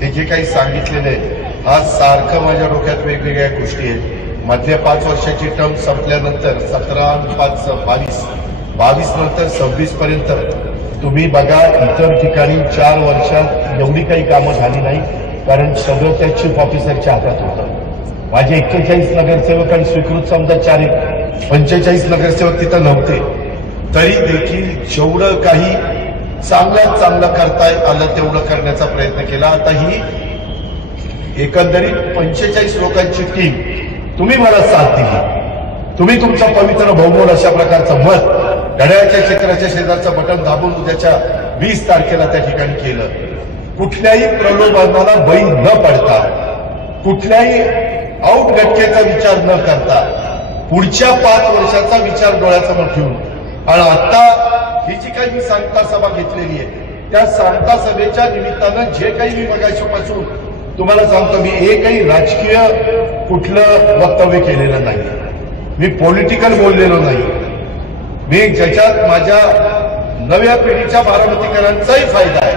हे जे काही सांगितलेलं आहे हा सारखं माझ्या डोक्यात वेगवेगळ्या गोष्टी आहेत. मधल्या 5 वर्षाची टर्म संपल्यानंतर 17 आणि 5 22 नंतर 26 पर्यंत तुम्ही बघा इतर ठिकाणी 4 वर्षात एवढी काही कामं झाली नाही, कारण सगळं त्या चीफ ऑफिसरच्या हातात होतं. माझे 41 नगरसेवक आणि स्वीकृत समजा 45 नगरसेवक तिथं नव्हते, तरी देखील जेवढं काही चांगल्यात चांगलं करता आलं तेवढं करण्याचा प्रयत्न केला. आता ही एकंदरीत 45 लोकांची टीम तुम्ही मला साथ दिली. तुम्ही तुमचा पवित्र बहुमोल अशा प्रकारचं मत घड्याळाच्या क्षेत्राच्या शेजारचं बटन दाबून उद्याच्या 20 तारखेला त्या ठिकाणी केलं. कुठल्याही प्रलोभनाला बळी न पडता, कुठल्याही आउट घटकेचा विचार न करता, पुढच्या 5 वर्षाचा विचार डोळ्यासमोर ठेवून, आणि आता ही जी काही मी सांगता सभा घेतलेली आहे त्या सांगता सभेच्या निमित्तानं जे काही मी मगाशीपासून तुम्हाला सांगतो, मी एकही राजकीय कुठलं वक्तव्य केलेलं नाही, मी पॉलिटिकल बोललेलो नाही. मी ज्याच्यात माझ्या नव्या पिढीच्या बारामतीकरांचाही फायदा आहे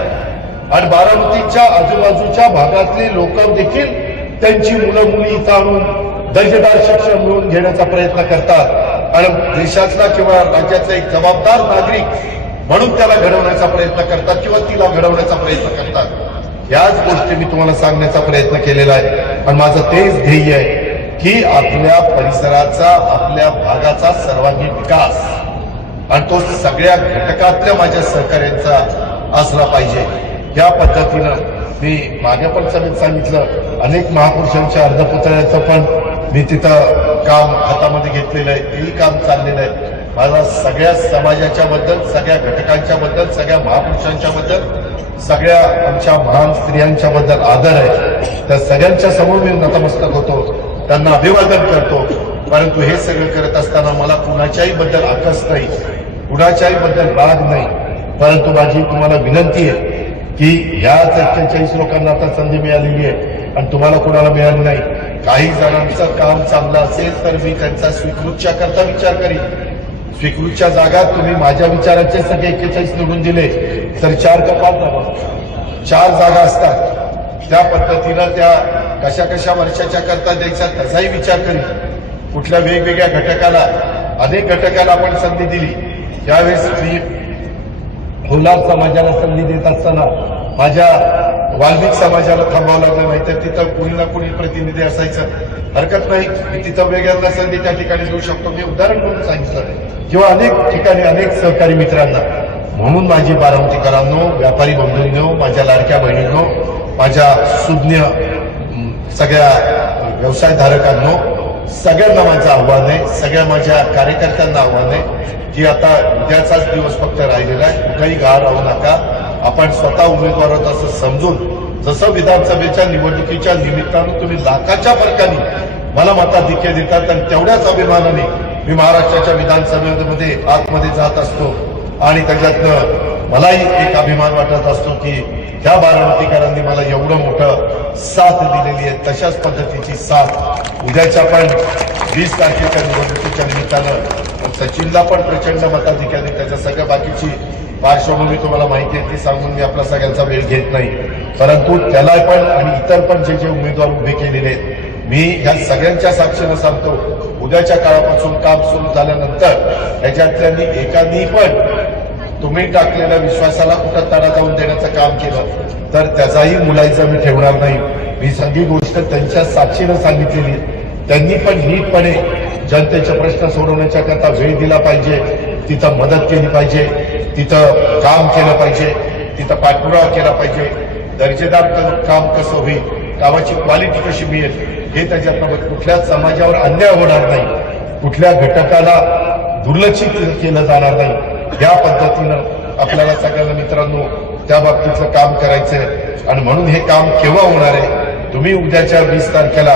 आणि बारामतीच्या आजूबाजूच्या भागातले लोक देखील त्यांची मुलं मुली इथं आणून दर्जेदार शिक्षण मिळवून घेण्याचा प्रयत्न करतात आणि देशातला किंवा राज्याचा एक जबाबदार नागरिक म्हणून त्याला घडवण्याचा प्रयत्न करतात किंवा तिला घडवण्याचा प्रयत्न करतात. याच गोष्टी मी तुम्हाला सांगण्याचा प्रयत्न केलेला आहे. आणि माझं तेच ध्येय आहे की आपल्या परिसराचा, आपल्या भागाचा सर्वांगीण विकास आणि तो सगळ्या घटकातल्या माझ्या सहकार्यांचा असला पाहिजे. या पद्धतीनं मी मागे पण सभेत सांगितलं, अनेक महापुरुषांच्या अर्धपुतळ्याचं पण मी तिथं काम हातामध्ये घेतलेलं आहे, तेही काम चाललेलं आहे. माझा सगळ्या समाजाच्या बद्दल, सगळ्या घटकांच्या बद्दल, सगळ्या महापुरुषांच्या बद्दल, सगळ्या आमच्या महान स्त्रियांच्या बद्दल आदर आहे. त्या सगळ्यांच्या समोर मी नतमस्तक होतो, त्यांना अभिवादन करतो. परंतु हे सगळं करत असताना मला कुणाच्याही बद्दल आकस नाही, कुणाच्याही बद्दल राग नाही. परंतु माझी तुम्हाला विनंती आहे की याच 41 लोकांना आता संधी मिळालेली आहे आणि तुम्हाला कुणाला मिळाली नाही. काही जणांचं काम चांगलं असेल तर मी त्यांचा स्वीकृतच्या करता विचार करीन. स्वीकृतच्या जागा तुम्ही माझ्या विचाराचे सगळे 41 निवडून दिले तर 4 का 5 जागा, 4 जागा असतात. त्या पद्धतीनं त्या कशा कशा वर्षाच्या करता द्यायचा तसाही विचार करीन. कुठल्या वेगवेगळ्या घटकाला, अनेक घटकाला आपण संधी दिली. त्यावेळेस मी होलार समाजाला संधी देत असताना माझ्या वाल्मिक समाजाला थांबावं लागलं, नाही तर तिथं कुणी ना कुणी प्रतिनिधी असायचं. हरकत नाही, मी तिथं वेगळ्यांना संधी त्या ठिकाणी देऊ शकतो. मी उदाहरण म्हणून सांगितलं किंवा अनेक ठिकाणी अनेक सहकारी मित्रांना. म्हणून माझी बारामतीकरांनो, व्यापारी बंधूंनो, माझ्या लाडक्या बहिणींनो, माझ्या सुज्ञ सगळ्या व्यवसायधारकांनो, सगळ्यांना माझं आव्हान आहे, सगळ्या माझ्या कार्यकर्त्यांना आव्हान आहे की आता उद्याचाच दिवस फक्त राहिलेला आहे. कुठेही गाळ राहू नका. आपण स्वतः उमेदवार आहोत असं समजून, जसं विधानसभेच्या निवडणुकीच्या निमित्तानं तुम्ही लाखाच्या फरकाने मला मताधिक्य देतात आणि तेवढ्याच अभिमानाने मी महाराष्ट्राच्या विधानसभेमध्ये आतमध्ये जात असतो आणि त्याच्यातनं मलाही एक अभिमान वाटत असतो की त्या बारामतीकरांनी मला एवढं मोठं साथ दिलेली आहे. तशाच पद्धतीची साथ उद्याच्या पण 20 तारखेच्या निवडणुकीच्या निमित्तानं सचिनला पण प्रचंड मताधिक्य दे. त्याच्या सगळ्या बाकीची पार्श्वभूमी तुम्हाला माहिती आहे, ती सांगून मी आपला सगळ्यांचा वेळ घेत नाही. परंतु त्याला पण आणि इतर पण जे जे उमेदवार उभे केलेले आहेत, मी ह्या सगळ्यांच्या साक्षीनं सांगतो, उद्याच्या काळापासून काम सुरू झाल्यानंतर ह्याच्यातल्यांनी एकानी पण तुम्ही टाकलेल्या विश्वासाला कुठं तडा जाऊन देण्याचं काम केलं तर त्याचाही मुलायचा मी ठेवणार नाही. मी सगळी गोष्ट त्यांच्या साक्षीनं सांगितलेली. त्यांनी पण नीटपणे जनतेचे प्रश्न सोडवण्याच्या करता वेळ दिला पाहिजे, तिथं मदत केली पाहिजे, तिथं काम केलं पाहिजे, तिथं पाठपुरावा केला पाहिजे. दर्जेदार काम कसं होईल, कामाची क्वालिटी कशी मिळेल हे त्याच्यात कुठल्याच समाजावर अन्याय होणार नाही, कुठल्या घटकाला दुर्लक्षित केलं जाणार नाही. या पद्धतीनं आपल्याला सगळ्यांना मित्रांनो त्या बाबतीतलं काम करायचंय. आणि म्हणून हे काम केव्हा होणार आहे, तुम्ही उद्याच्या 20 तारखेला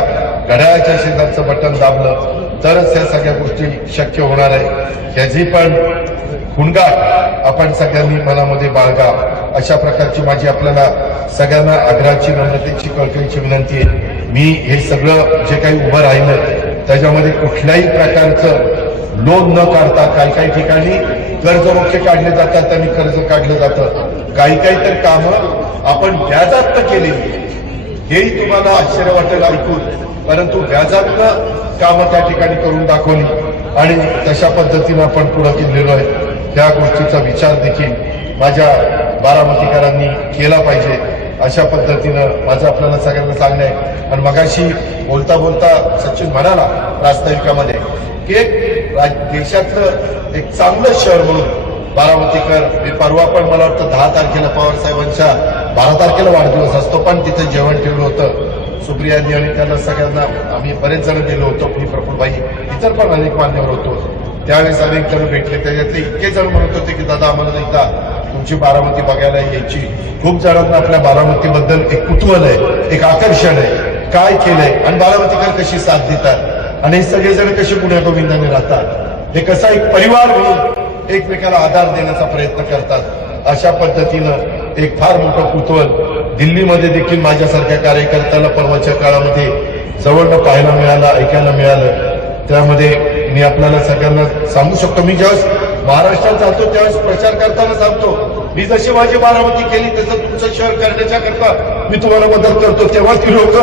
घड्याळाच्या शेजारचं बटन दाबलं तरच या सगळ्या गोष्टी शक्य होणार आहे. ह्याची पण खुणगाट आपण सगळ्यांनी मनामध्ये बाळगा. अशा प्रकारची माझी आपल्याला सगळ्यांना आग्रहाची, नम्रतेची, कळकळीची विनंती आहे. मी हे सगळं जे काही उभं राहिलं त्याच्यामध्ये कुठल्याही प्रकारचं लोन न काढता, काही ठिकाणी कर्जरोखे काढले जातात आणि कर्ज काढलं जातं. काही तर कामं आपण व्याजात केलेली, हेही तुम्हाला आश्चर्य वाटेल ऐकून, परंतु व्याजातनं कामं त्या ठिकाणी करून दाखवली आणि तशा पद्धतीनं आपण पुढे गेलेलो आहे. त्या गोष्टीचा विचार देखील माझ्या बारामतीकरांनी केला पाहिजे. अशा पद्धतीनं माझं आपल्याला सगळ्यांना सांगणं आहे. आणि मगाशी बोलता बोलता सचिन म्हणाला प्रास्ताविकामध्ये की देशातलं एक चांगलं शहर म्हणून बारामतीकर. मी परवा पण मला वाटतं 10 तारखेला पवार साहेबांच्या 12 तारखेला वाढदिवस असतो, पण तिथं जेवण ठेवलं होतं सुप्रियांनी आणि त्यांना सगळ्यांना आम्ही बरेच जण गेलो होतो. मी प्रफुल्लभाई, इतर पण अनेक मान्यवर होतो. त्यावेळेस अनेक जण भेटले. त्याच्यातले इतके जण म्हणत होते की दादा आम्हाला एकदा तुमची बारामती बघायला यायची. खूप जणांना आपल्या बारामतीबद्दल एक कुतूहल आहे, एक आकर्षण आहे, काय केलंय आणि बारामतीकर कशी साथ देतात आणि हे सगळेजण कसे पुण्या गोविंदाने राहतात, हे कसा एक परिवार म्हणून एकमेकाला आधार देण्याचा प्रयत्न करतात. अशा पद्धतीनं एक फार मोठं कुतूहल दिल्लीमध्ये देखील माझ्यासारख्या कार्यकर्त्याला परवाच्या काळामध्ये जवळनं पाहायला मिळालं, ऐकायला मिळालं. त्यामध्ये मी आपल्याला सगळ्यांना सांगू शकतो, मी ज्यावेळेस महाराष्ट्रात जातो त्यावेळेस प्रचार करताना सांगतो, मी जशी माझी बारामती केली तसं तुमचं शहर करण्याच्या करता मी तुम्हाला मदत करतो. तेव्हा ती लोक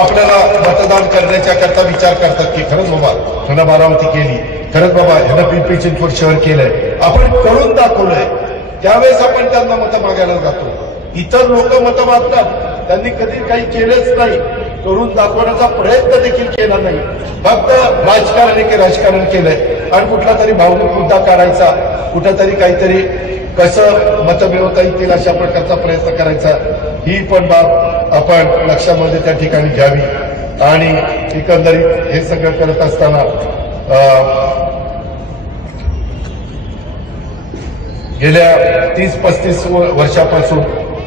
आपल्याला मतदान करण्याच्या करता विचार करतात की खरंच बाबा ह्यानं बारामती केली, खरंच बाबा ह्यानं पिंपरी चिंचवड शहर केलंय, आपण करून दाखवलंय. त्यावेळेस आपण त्यांना मतं मागायला जातो. इतर लोक मतं मागतात, त्यांनी कधी काही केलंच नाही, करून दाखवण्याचा प्रयत्न देखील केला नाही, फक्त राजकारण केलंय. आणि कुठला तरी भावनिक मुद्दा काढायचा, कुठंतरी काहीतरी कसं मतं मिळवता येतील अशा प्रकारचा प्रयत्न करायचा, ही पण बाब आपण लक्षामध्ये त्या ठिकाणी घ्यावी. आणि एकंदरीत हे सगळं करत असताना गेल्या 30-35 वर्षापासून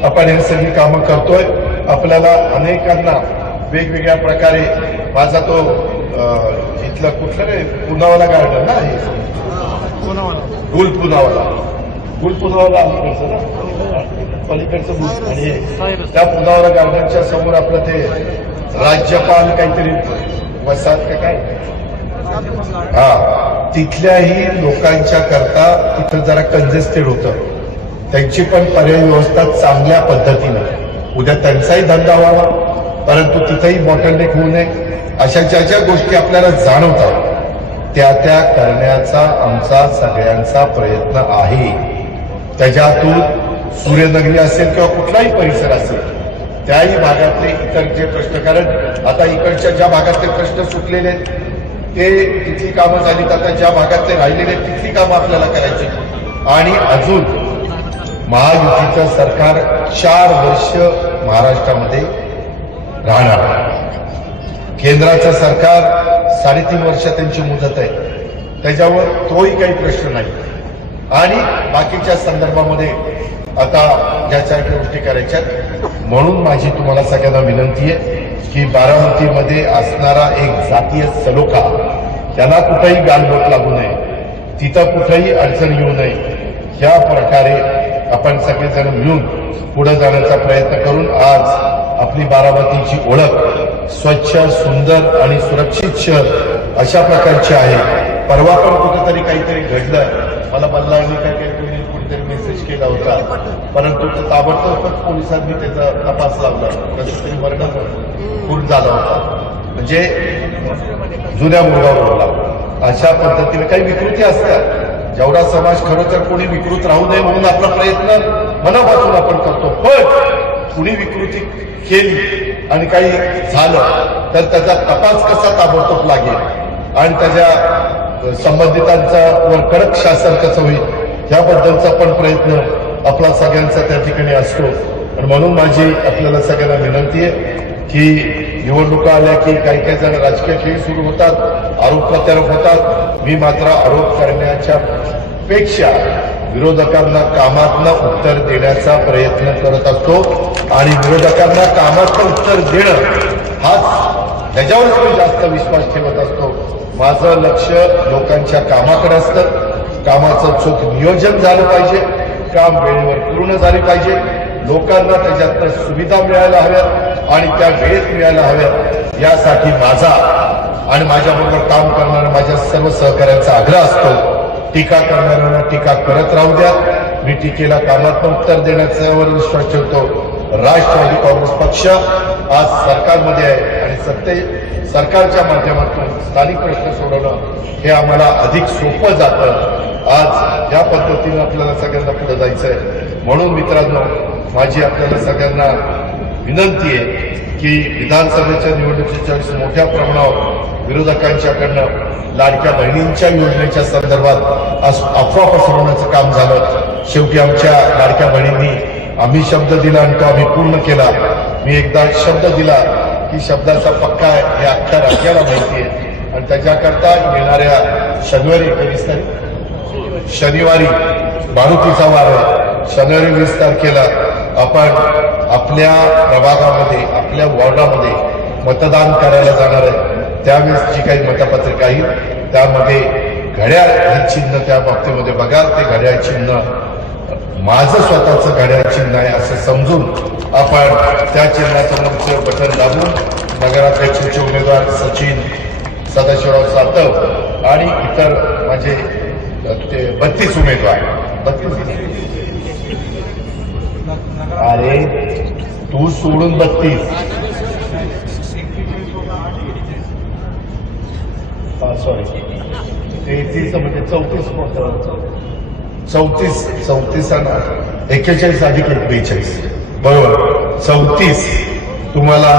आपण हे सगळी कामं करतोय. आपल्याला अनेकांना वेगवेगळ्या प्रकारे माझा तो इथलं कुठलं रे पुनावाला गार्डन ना, हे गुल पुनावाला अलीकडचं ना, पलीकडचं गुल, आणि त्या पुनावाला गार्डनच्या समोर आपलं ते राज्यपाल काहीतरी वसाहत का काय, हा, तिथल्याही लोकांच्या करता तिथं जरा कंजेस्टेड होतं. त्यांची पण पर्याय व्यवस्था चांगल्या पद्धतीने, उद्या त्यांचाही धंदा व्हावा परंतु तिथेही बॉटलनेक होऊ नये, अशा ज्या गोष्टी आपल्याला जाणवतात त्या करण्याचा आमचा सगळ्यांचा प्रयत्न आहे. त्याच्यातून सूर्यनगरी असेल किंवा कुठलाही परिसर असेल त्याही भागातले इतर जे प्रश्न, कारण आता इकडच्या ज्या भागातले प्रश्न सुटलेले आहेत ते तिथली कामं झाली, आता ज्या भागातले राहिलेले आहेत तिथली कामं आपल्याला करायची. आणि अजून महायुतीचं सरकार 4 वर्ष महाराष्ट्रामध्ये राहणार, केंद्राचं सरकार 3.5 वर्ष त्यांची मुदत आहे, त्याच्यावर तोही काही प्रश्न नाही. आणि बाकीच्या संदर्भामध्ये आता ज्या गोष्टी करायच्या, म्हणून माझी तुम्हाला सगळ्यांना विनंती आहे की बारामतीमध्ये असणारा एक जातीय सलोखा त्याला कुठेही गालबोट लागू नये, तिथं कुठेही अडचण येऊ नये, या प्रकारे आपण सगळेजण मिळून पुढे जाण्याचा प्रयत्न करून आज आपली बारामतीची ओळख स्वच्छ, सुंदर आणि सुरक्षित शहर अशा प्रकारची आहे. परवा पण कुठेतरी काहीतरी घडलं, मला बदलावणी काही कुठेतरी मेसेज केला होता, परंतु ताबडतोब पोलिसांनी त्याचा तपास लावला, कसं तरी मर्डर खून झाला होता, म्हणजे जुन्या मुलगावरला. अशा पद्धतीने काही विकृती असतात, जेवढा समाज खरोखर कोणी विकृत राहू नये म्हणून आपला प्रयत्न मनापासून आपण करतो, पण कुणी विकृती केली आणि काही झालं तर त्याचा तपास कसा ताबडतोब लागेल आणि त्याच्या संबंधितांचा वर कडक शासन कसं होईल याबद्दलचा पण प्रयत्न आपला सगळ्यांचा त्या ठिकाणी असतो. आणि म्हणून माझी आपल्याला सगळ्यांना विनंती आहे की निवडणुका आल्या की काही जण राजकीय खेळ सुरू होतात, आरोप प्रत्यारोप होतात. मी मात्र आरोप करण्याच्या पेक्षा विरोधकांना कामातनं उत्तर देण्याचा प्रयत्न करत असतो आणि विरोधकांना कामातनं उत्तर देणं हाच, त्याच्यावरच मी जास्त विश्वास ठेवत असतो. माझं लक्ष लोकांच्या कामाकडे असतं, कामाचं चोख नियोजन झालं पाहिजे, काम वेळेवर पूर्ण झाले पाहिजे, लोकांना त्याच्यात सुविधा मिळायला हव्यात आणि त्या वेळेत मिळायला हव्यात, यासाठी माझा आणि माझ्याबरोबर काम करणाऱ्या माझ्या सर्व सहकाऱ्यांचा आग्रह असतो. टीका करणाऱ्यांना टीका करत राहू द्या, मी टीकेला कामात उत्तर देण्याच्यावर विश्वास ठेवतो. राष्ट्रवादी काँग्रेस पक्ष आज सरकारमध्ये आहे आणि सरकारच्या माध्यमातून स्थानिक प्रश्न सोडवणं हे आम्हाला अधिक सोपं जातं. आज या पद्धतीनं आपल्याला सगळ्यांना पुढे जायचं आहे. म्हणून मित्रांनो, माझी आपल्याला सगळ्यांना विनंती आहे की विधानसभेच्या निवडणुकीच्या वेळेस मोठ्या प्रमाणावर विरोधकांच्याकडनं लाडक्या बहिणींच्या योजनेच्या संदर्भात अफवा पसरवण्याचं काम झालं. शेवटी आमच्या लाडक्या बहिणींनी आम्ही शब्द दिला आणि तो आम्ही पूर्ण केला. मी एकदा शब्द दिला की शब्दाचा पक्का आहे हे अख्ख्या राज्याला माहिती आहे आणि त्याच्याकरता येणाऱ्या शनिवारी मारुतीचा वार आहे, शनिवारी 20 तारखेला आपण आपल्या प्रभागामध्ये आपल्या वॉर्डामध्ये मतदान करायला जाणार आहे. त्यावेळेस जी काही मतपत्रिका येईल त्यामध्ये घड्याळ हे चिन्ह त्या बाबतीमध्ये बघा, ते घड्याळ चिन्ह माझं स्वतःचं घड्याळ चिन्ह आहे असं समजून आपण त्या चिन्हाचं मोठं बटन दाबून नगराध्यक्षाचे उमेदवार सचिन सदाशिवराव सातव आणि इतर माझे 32 उमेदवार, 32 अरे तू सोडून 32 सॉरी 33 म्हणजे 34 आणि 41 अधिक 42 बरोबर 34. तुम्हाला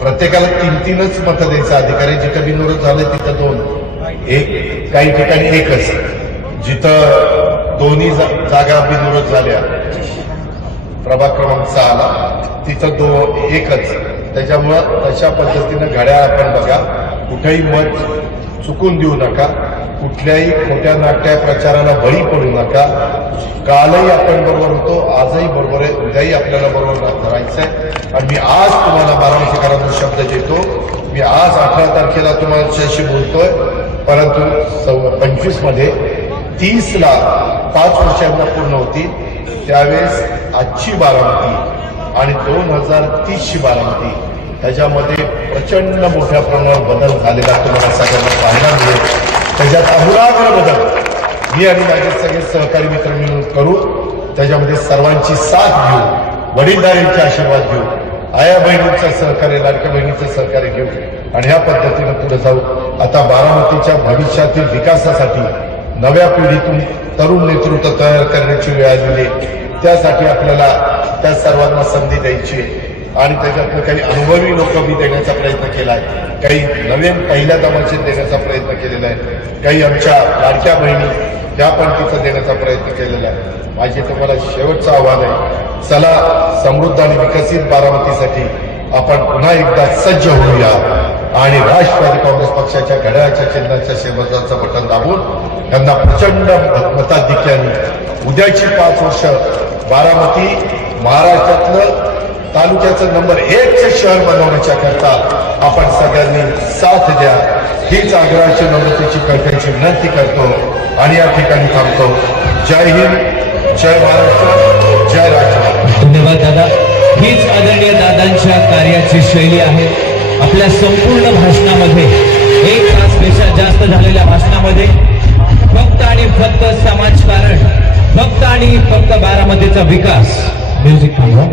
प्रत्येकाला 3-3च मतं द्यायचा अधिकार आहे. जिथं बिनविरोध झाले तिथं 2 एक काही ठिकाणी एकच, जिथं दोन्ही जागा बिनविरोध झाल्या प्रभाग क्रमांक 6ला तिथं एकच. त्याच्यामुळं तशा पद्धतीनं घड्याळ आपण बघा, कुठेही मत चुकून देऊ नका, कुठल्याही खोट्या नाट्या प्रचाराला बळी पडू नका. कालही आपण बरोबर होतो, आजही बरोबर आहे, उद्याही आपल्याला बरोबर राहायचंय. आणि मी आज तुम्हाला बारामतीकरांना शब्द देतो, मी आज 18 तारखेला तुमच्याशी बोलतोय, परंतु 25 मध्ये 30ला 5 वर्षांना पूर्ण होती, त्यावेळेस आजची बारामती आणि 2030ची बारामती त्याच्यामध्ये प्रचंड मोठ्या प्रमाणावर बदल झालेला तुम्हाला सगळ्यांना पाहायला मिळेल. त्याच्यात आमूलाग्र बदल मी आणि माझे सगळे सहकारी मित्र मिळून करू. त्याच्यामध्ये सर्वांची साथ घेऊ, वडीलधाऱ्यांचे आशीर्वाद घेऊ, आया बहिणींचं सहकार्य, लाडक्या बहिणीचं सहकार्य घेऊ आणि ह्या पद्धतीनं पुढे जाऊ. आता बारामतीच्या भविष्यातील विकासासाठी नव्या पिढीतून तरुण नेतृत्व तयार करण्याची वेळ आलेली आहे. त्यासाठी आपल्याला त्या सर्वांना संधी द्यायची आणि त्याच्यातनं काही अनुभवी लोक मी देण्याचा प्रयत्न केला आहे, काही नवीन पहिल्या दमाचे देण्याचा प्रयत्न केलेला आहे, काही आमच्या लाडक्या बहिणी त्या पण तिथं देण्याचा प्रयत्न केलेला आहे. माझे तुम्हाला शेवटचं आव्हान आहे, चला समृद्ध आणि विकसित बारामतीसाठी आपण पुन्हा एकदा सज्ज होऊया आणि राष्ट्रवादी काँग्रेस पक्षाच्या घड्याळाच्या चिन्हाच्या शेवटचं बटन दाबून त्यांना प्रचंड मताधिक्याने उद्याची 5 वर्ष बारामती महाराष्ट्रातलं तालुक्याचं नंबर 1चं शहर बनवण्याच्या करता आपण सगळ्यांनी साथ द्या, हीच आग्रहाची नम्रतेची कळकळीची विनंती करतो आणि या ठिकाणी थांबतो. जय हिंद, जय महाराष्ट्र, जय राष्ट्र. धन्यवाद दादा. हीच आदरणीय दादांच्या कार्याची शैली आहे. आपल्या संपूर्ण भाषणामध्ये 1 तासपेक्षा जास्त झालेल्या भाषणामध्ये फक्त आणि फक्त समाजकारण, फक्त आणि फक्त बारामतीचा विकास. म्युझिक थांबवा.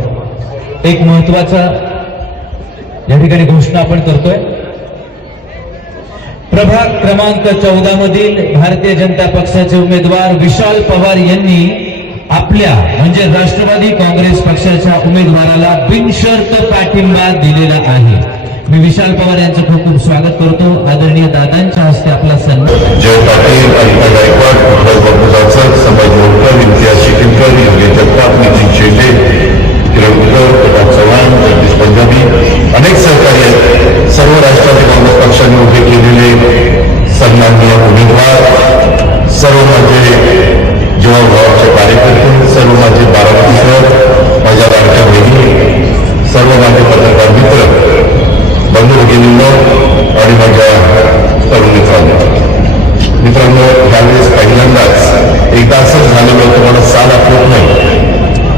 एक महत्वाचा या ठिकाणी घोषणा आपण करतोय. प्रभाग क्रमांक 14 मधील भारतीय जनता पक्षाचे उमेदवार विशाल पवार यांनी आपल्या म्हणजे राष्ट्रवादी काँग्रेस पक्षाच्या उमेदवाराला बिनशर्त पाठिंबा दिलेला आहे. मी विशाल पवार यांचं खूप खूप स्वागत करतो. आदरणीय दादांच्या हस्ते आपला सन्मान. जय पाटील, अनिता गायकवाड, उद्धव बाबूजाचं, संभाजी मोडकर, इम्तियाज शिकिलकर, योगेश जगताप, नितीन शेंडे, किरणकर, प्रताप चव्हाण, जगदीश पंजाबी, अनेक सहकारी आहेत. सर्व राष्ट्रवादी काँग्रेस पक्षाने उभे केलेले सन्माननीय उमेदवार, सर्व माझे जीवाभावाचे कार्यकर्ते, सर्व माझे बारामतीकर, माझ्या लाडक्या बहिणी, सर्व माझे पत्रकार मित्र, बंधू भगिनींनो आणि माझ्या तरुण मित्रांनो, यावेळेस पहिल्यांदाच एकदा असंच झालेलं, तुम्हाला साल आठवत नाही,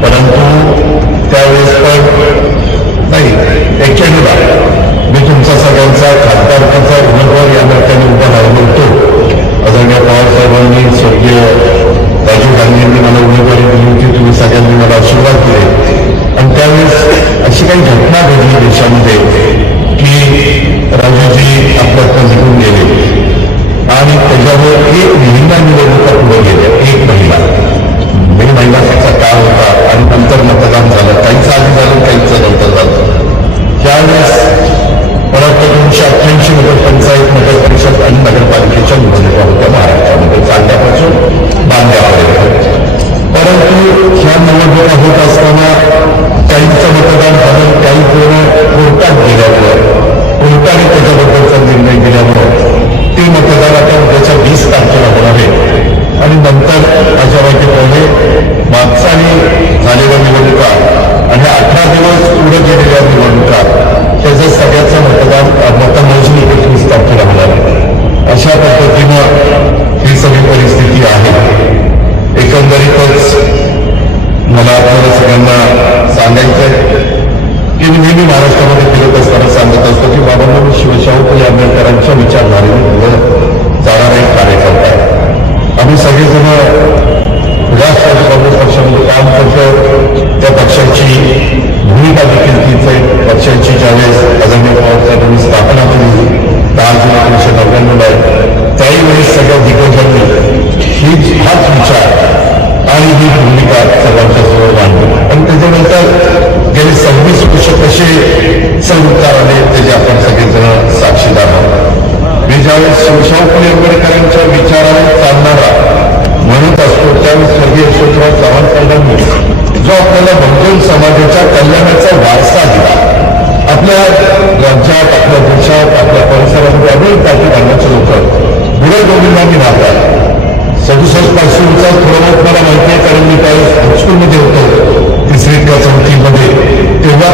परंतु त्यावेळेस पण नाही 91ला मी तुमचा सगळ्यांचा खासदारकीचा उमेदवार या नात्याने उभा राहिलो होतो. आदरणीय पवार साहेबांनी, स्वर्गीय राजीव गांधींनी मला उमेदवारी दिली होती. तुम्ही सगळ्यांनी मला आशीर्वाद दिले आणि त्यावेळेस अशी काही घटना घडली देशामध्ये की राजूजी आपल्याकडे निघून गेले आणि त्याच्यावर 1 महिना निवडणुका पुढे गेल्या. 1 महिना मे महिन्याचा काळ होता आणि नंतर मतदान झालं. काहीच आधी झालं, काहीच नंतर झालं. त्यावेळेस मला वाटतं 1988 मध्ये पंचायत, नगर परिषद आणि नगरपालिकेच्या निवडणुका होत्या महाराष्ट्रामध्ये, चालण्यापासून बांधण्यापर्यंत. परंतु ह्या निवडणुका होत असताना काहींचं मतदान झालं, काही कोर्टात गेल्यामुळे, कोर्टाने त्याच्याबद्दलचा निर्णय दिल्यामुळे ते मतदान आता उद्याच्या 20 तारखेला होणार आहे. आणि नंतर माझ्या माहितीप्रमाणे मागचाही झालेल्या निवडणुका आणि 18 दिवस पुढे गेलेल्या निवडणुका, त्याचं सगळ्याचं मतमोजणी 21 तारखेला होणार आहे. अशा पद्धतीनं ही सगळी परिस्थिती आहे. एकंदरीतच मला आपल्याला सगळ्यांना सांगायचं आहे की मी नेहमी महाराष्ट्रामध्ये फिरत असताना सांगत असतो की बाबांना शिवशाहू फुले आंबेडकरांच्या विचारधारेने पुढे जाणारा एक कार्यकर्ता आहे. आम्ही सगळेजण राष्ट्रवादी काँग्रेस पक्षामध्ये काम करतो. त्या पक्षाची भूमिका देखील तीच आहे. पक्षाची ज्यावेळेस आदरणीय पवार साहेबांनी स्थापना केली 10 जुलै 1999 आहे, त्याही वेळेस सगळ्या दिग्गजांनी हाच विचार आणि ही भूमिका सर्वांच्या समोर मांडली. आणि त्याच्यानंतर गेले 26 वर्ष कसे चढ उतार आले त्याचे आपण सगळेजण साक्षीदार आहोत. मी ज्यावेळेस शिवशाहू फुले आंबेडकर गोविंदांनी राहतात. 67 पासूनचा थोडा बहुत मला माहिती आहे, कारण मी त्यावेळेस हायस्कूलमध्ये होतो, 3री किंवा 4थीमध्ये, तेव्हा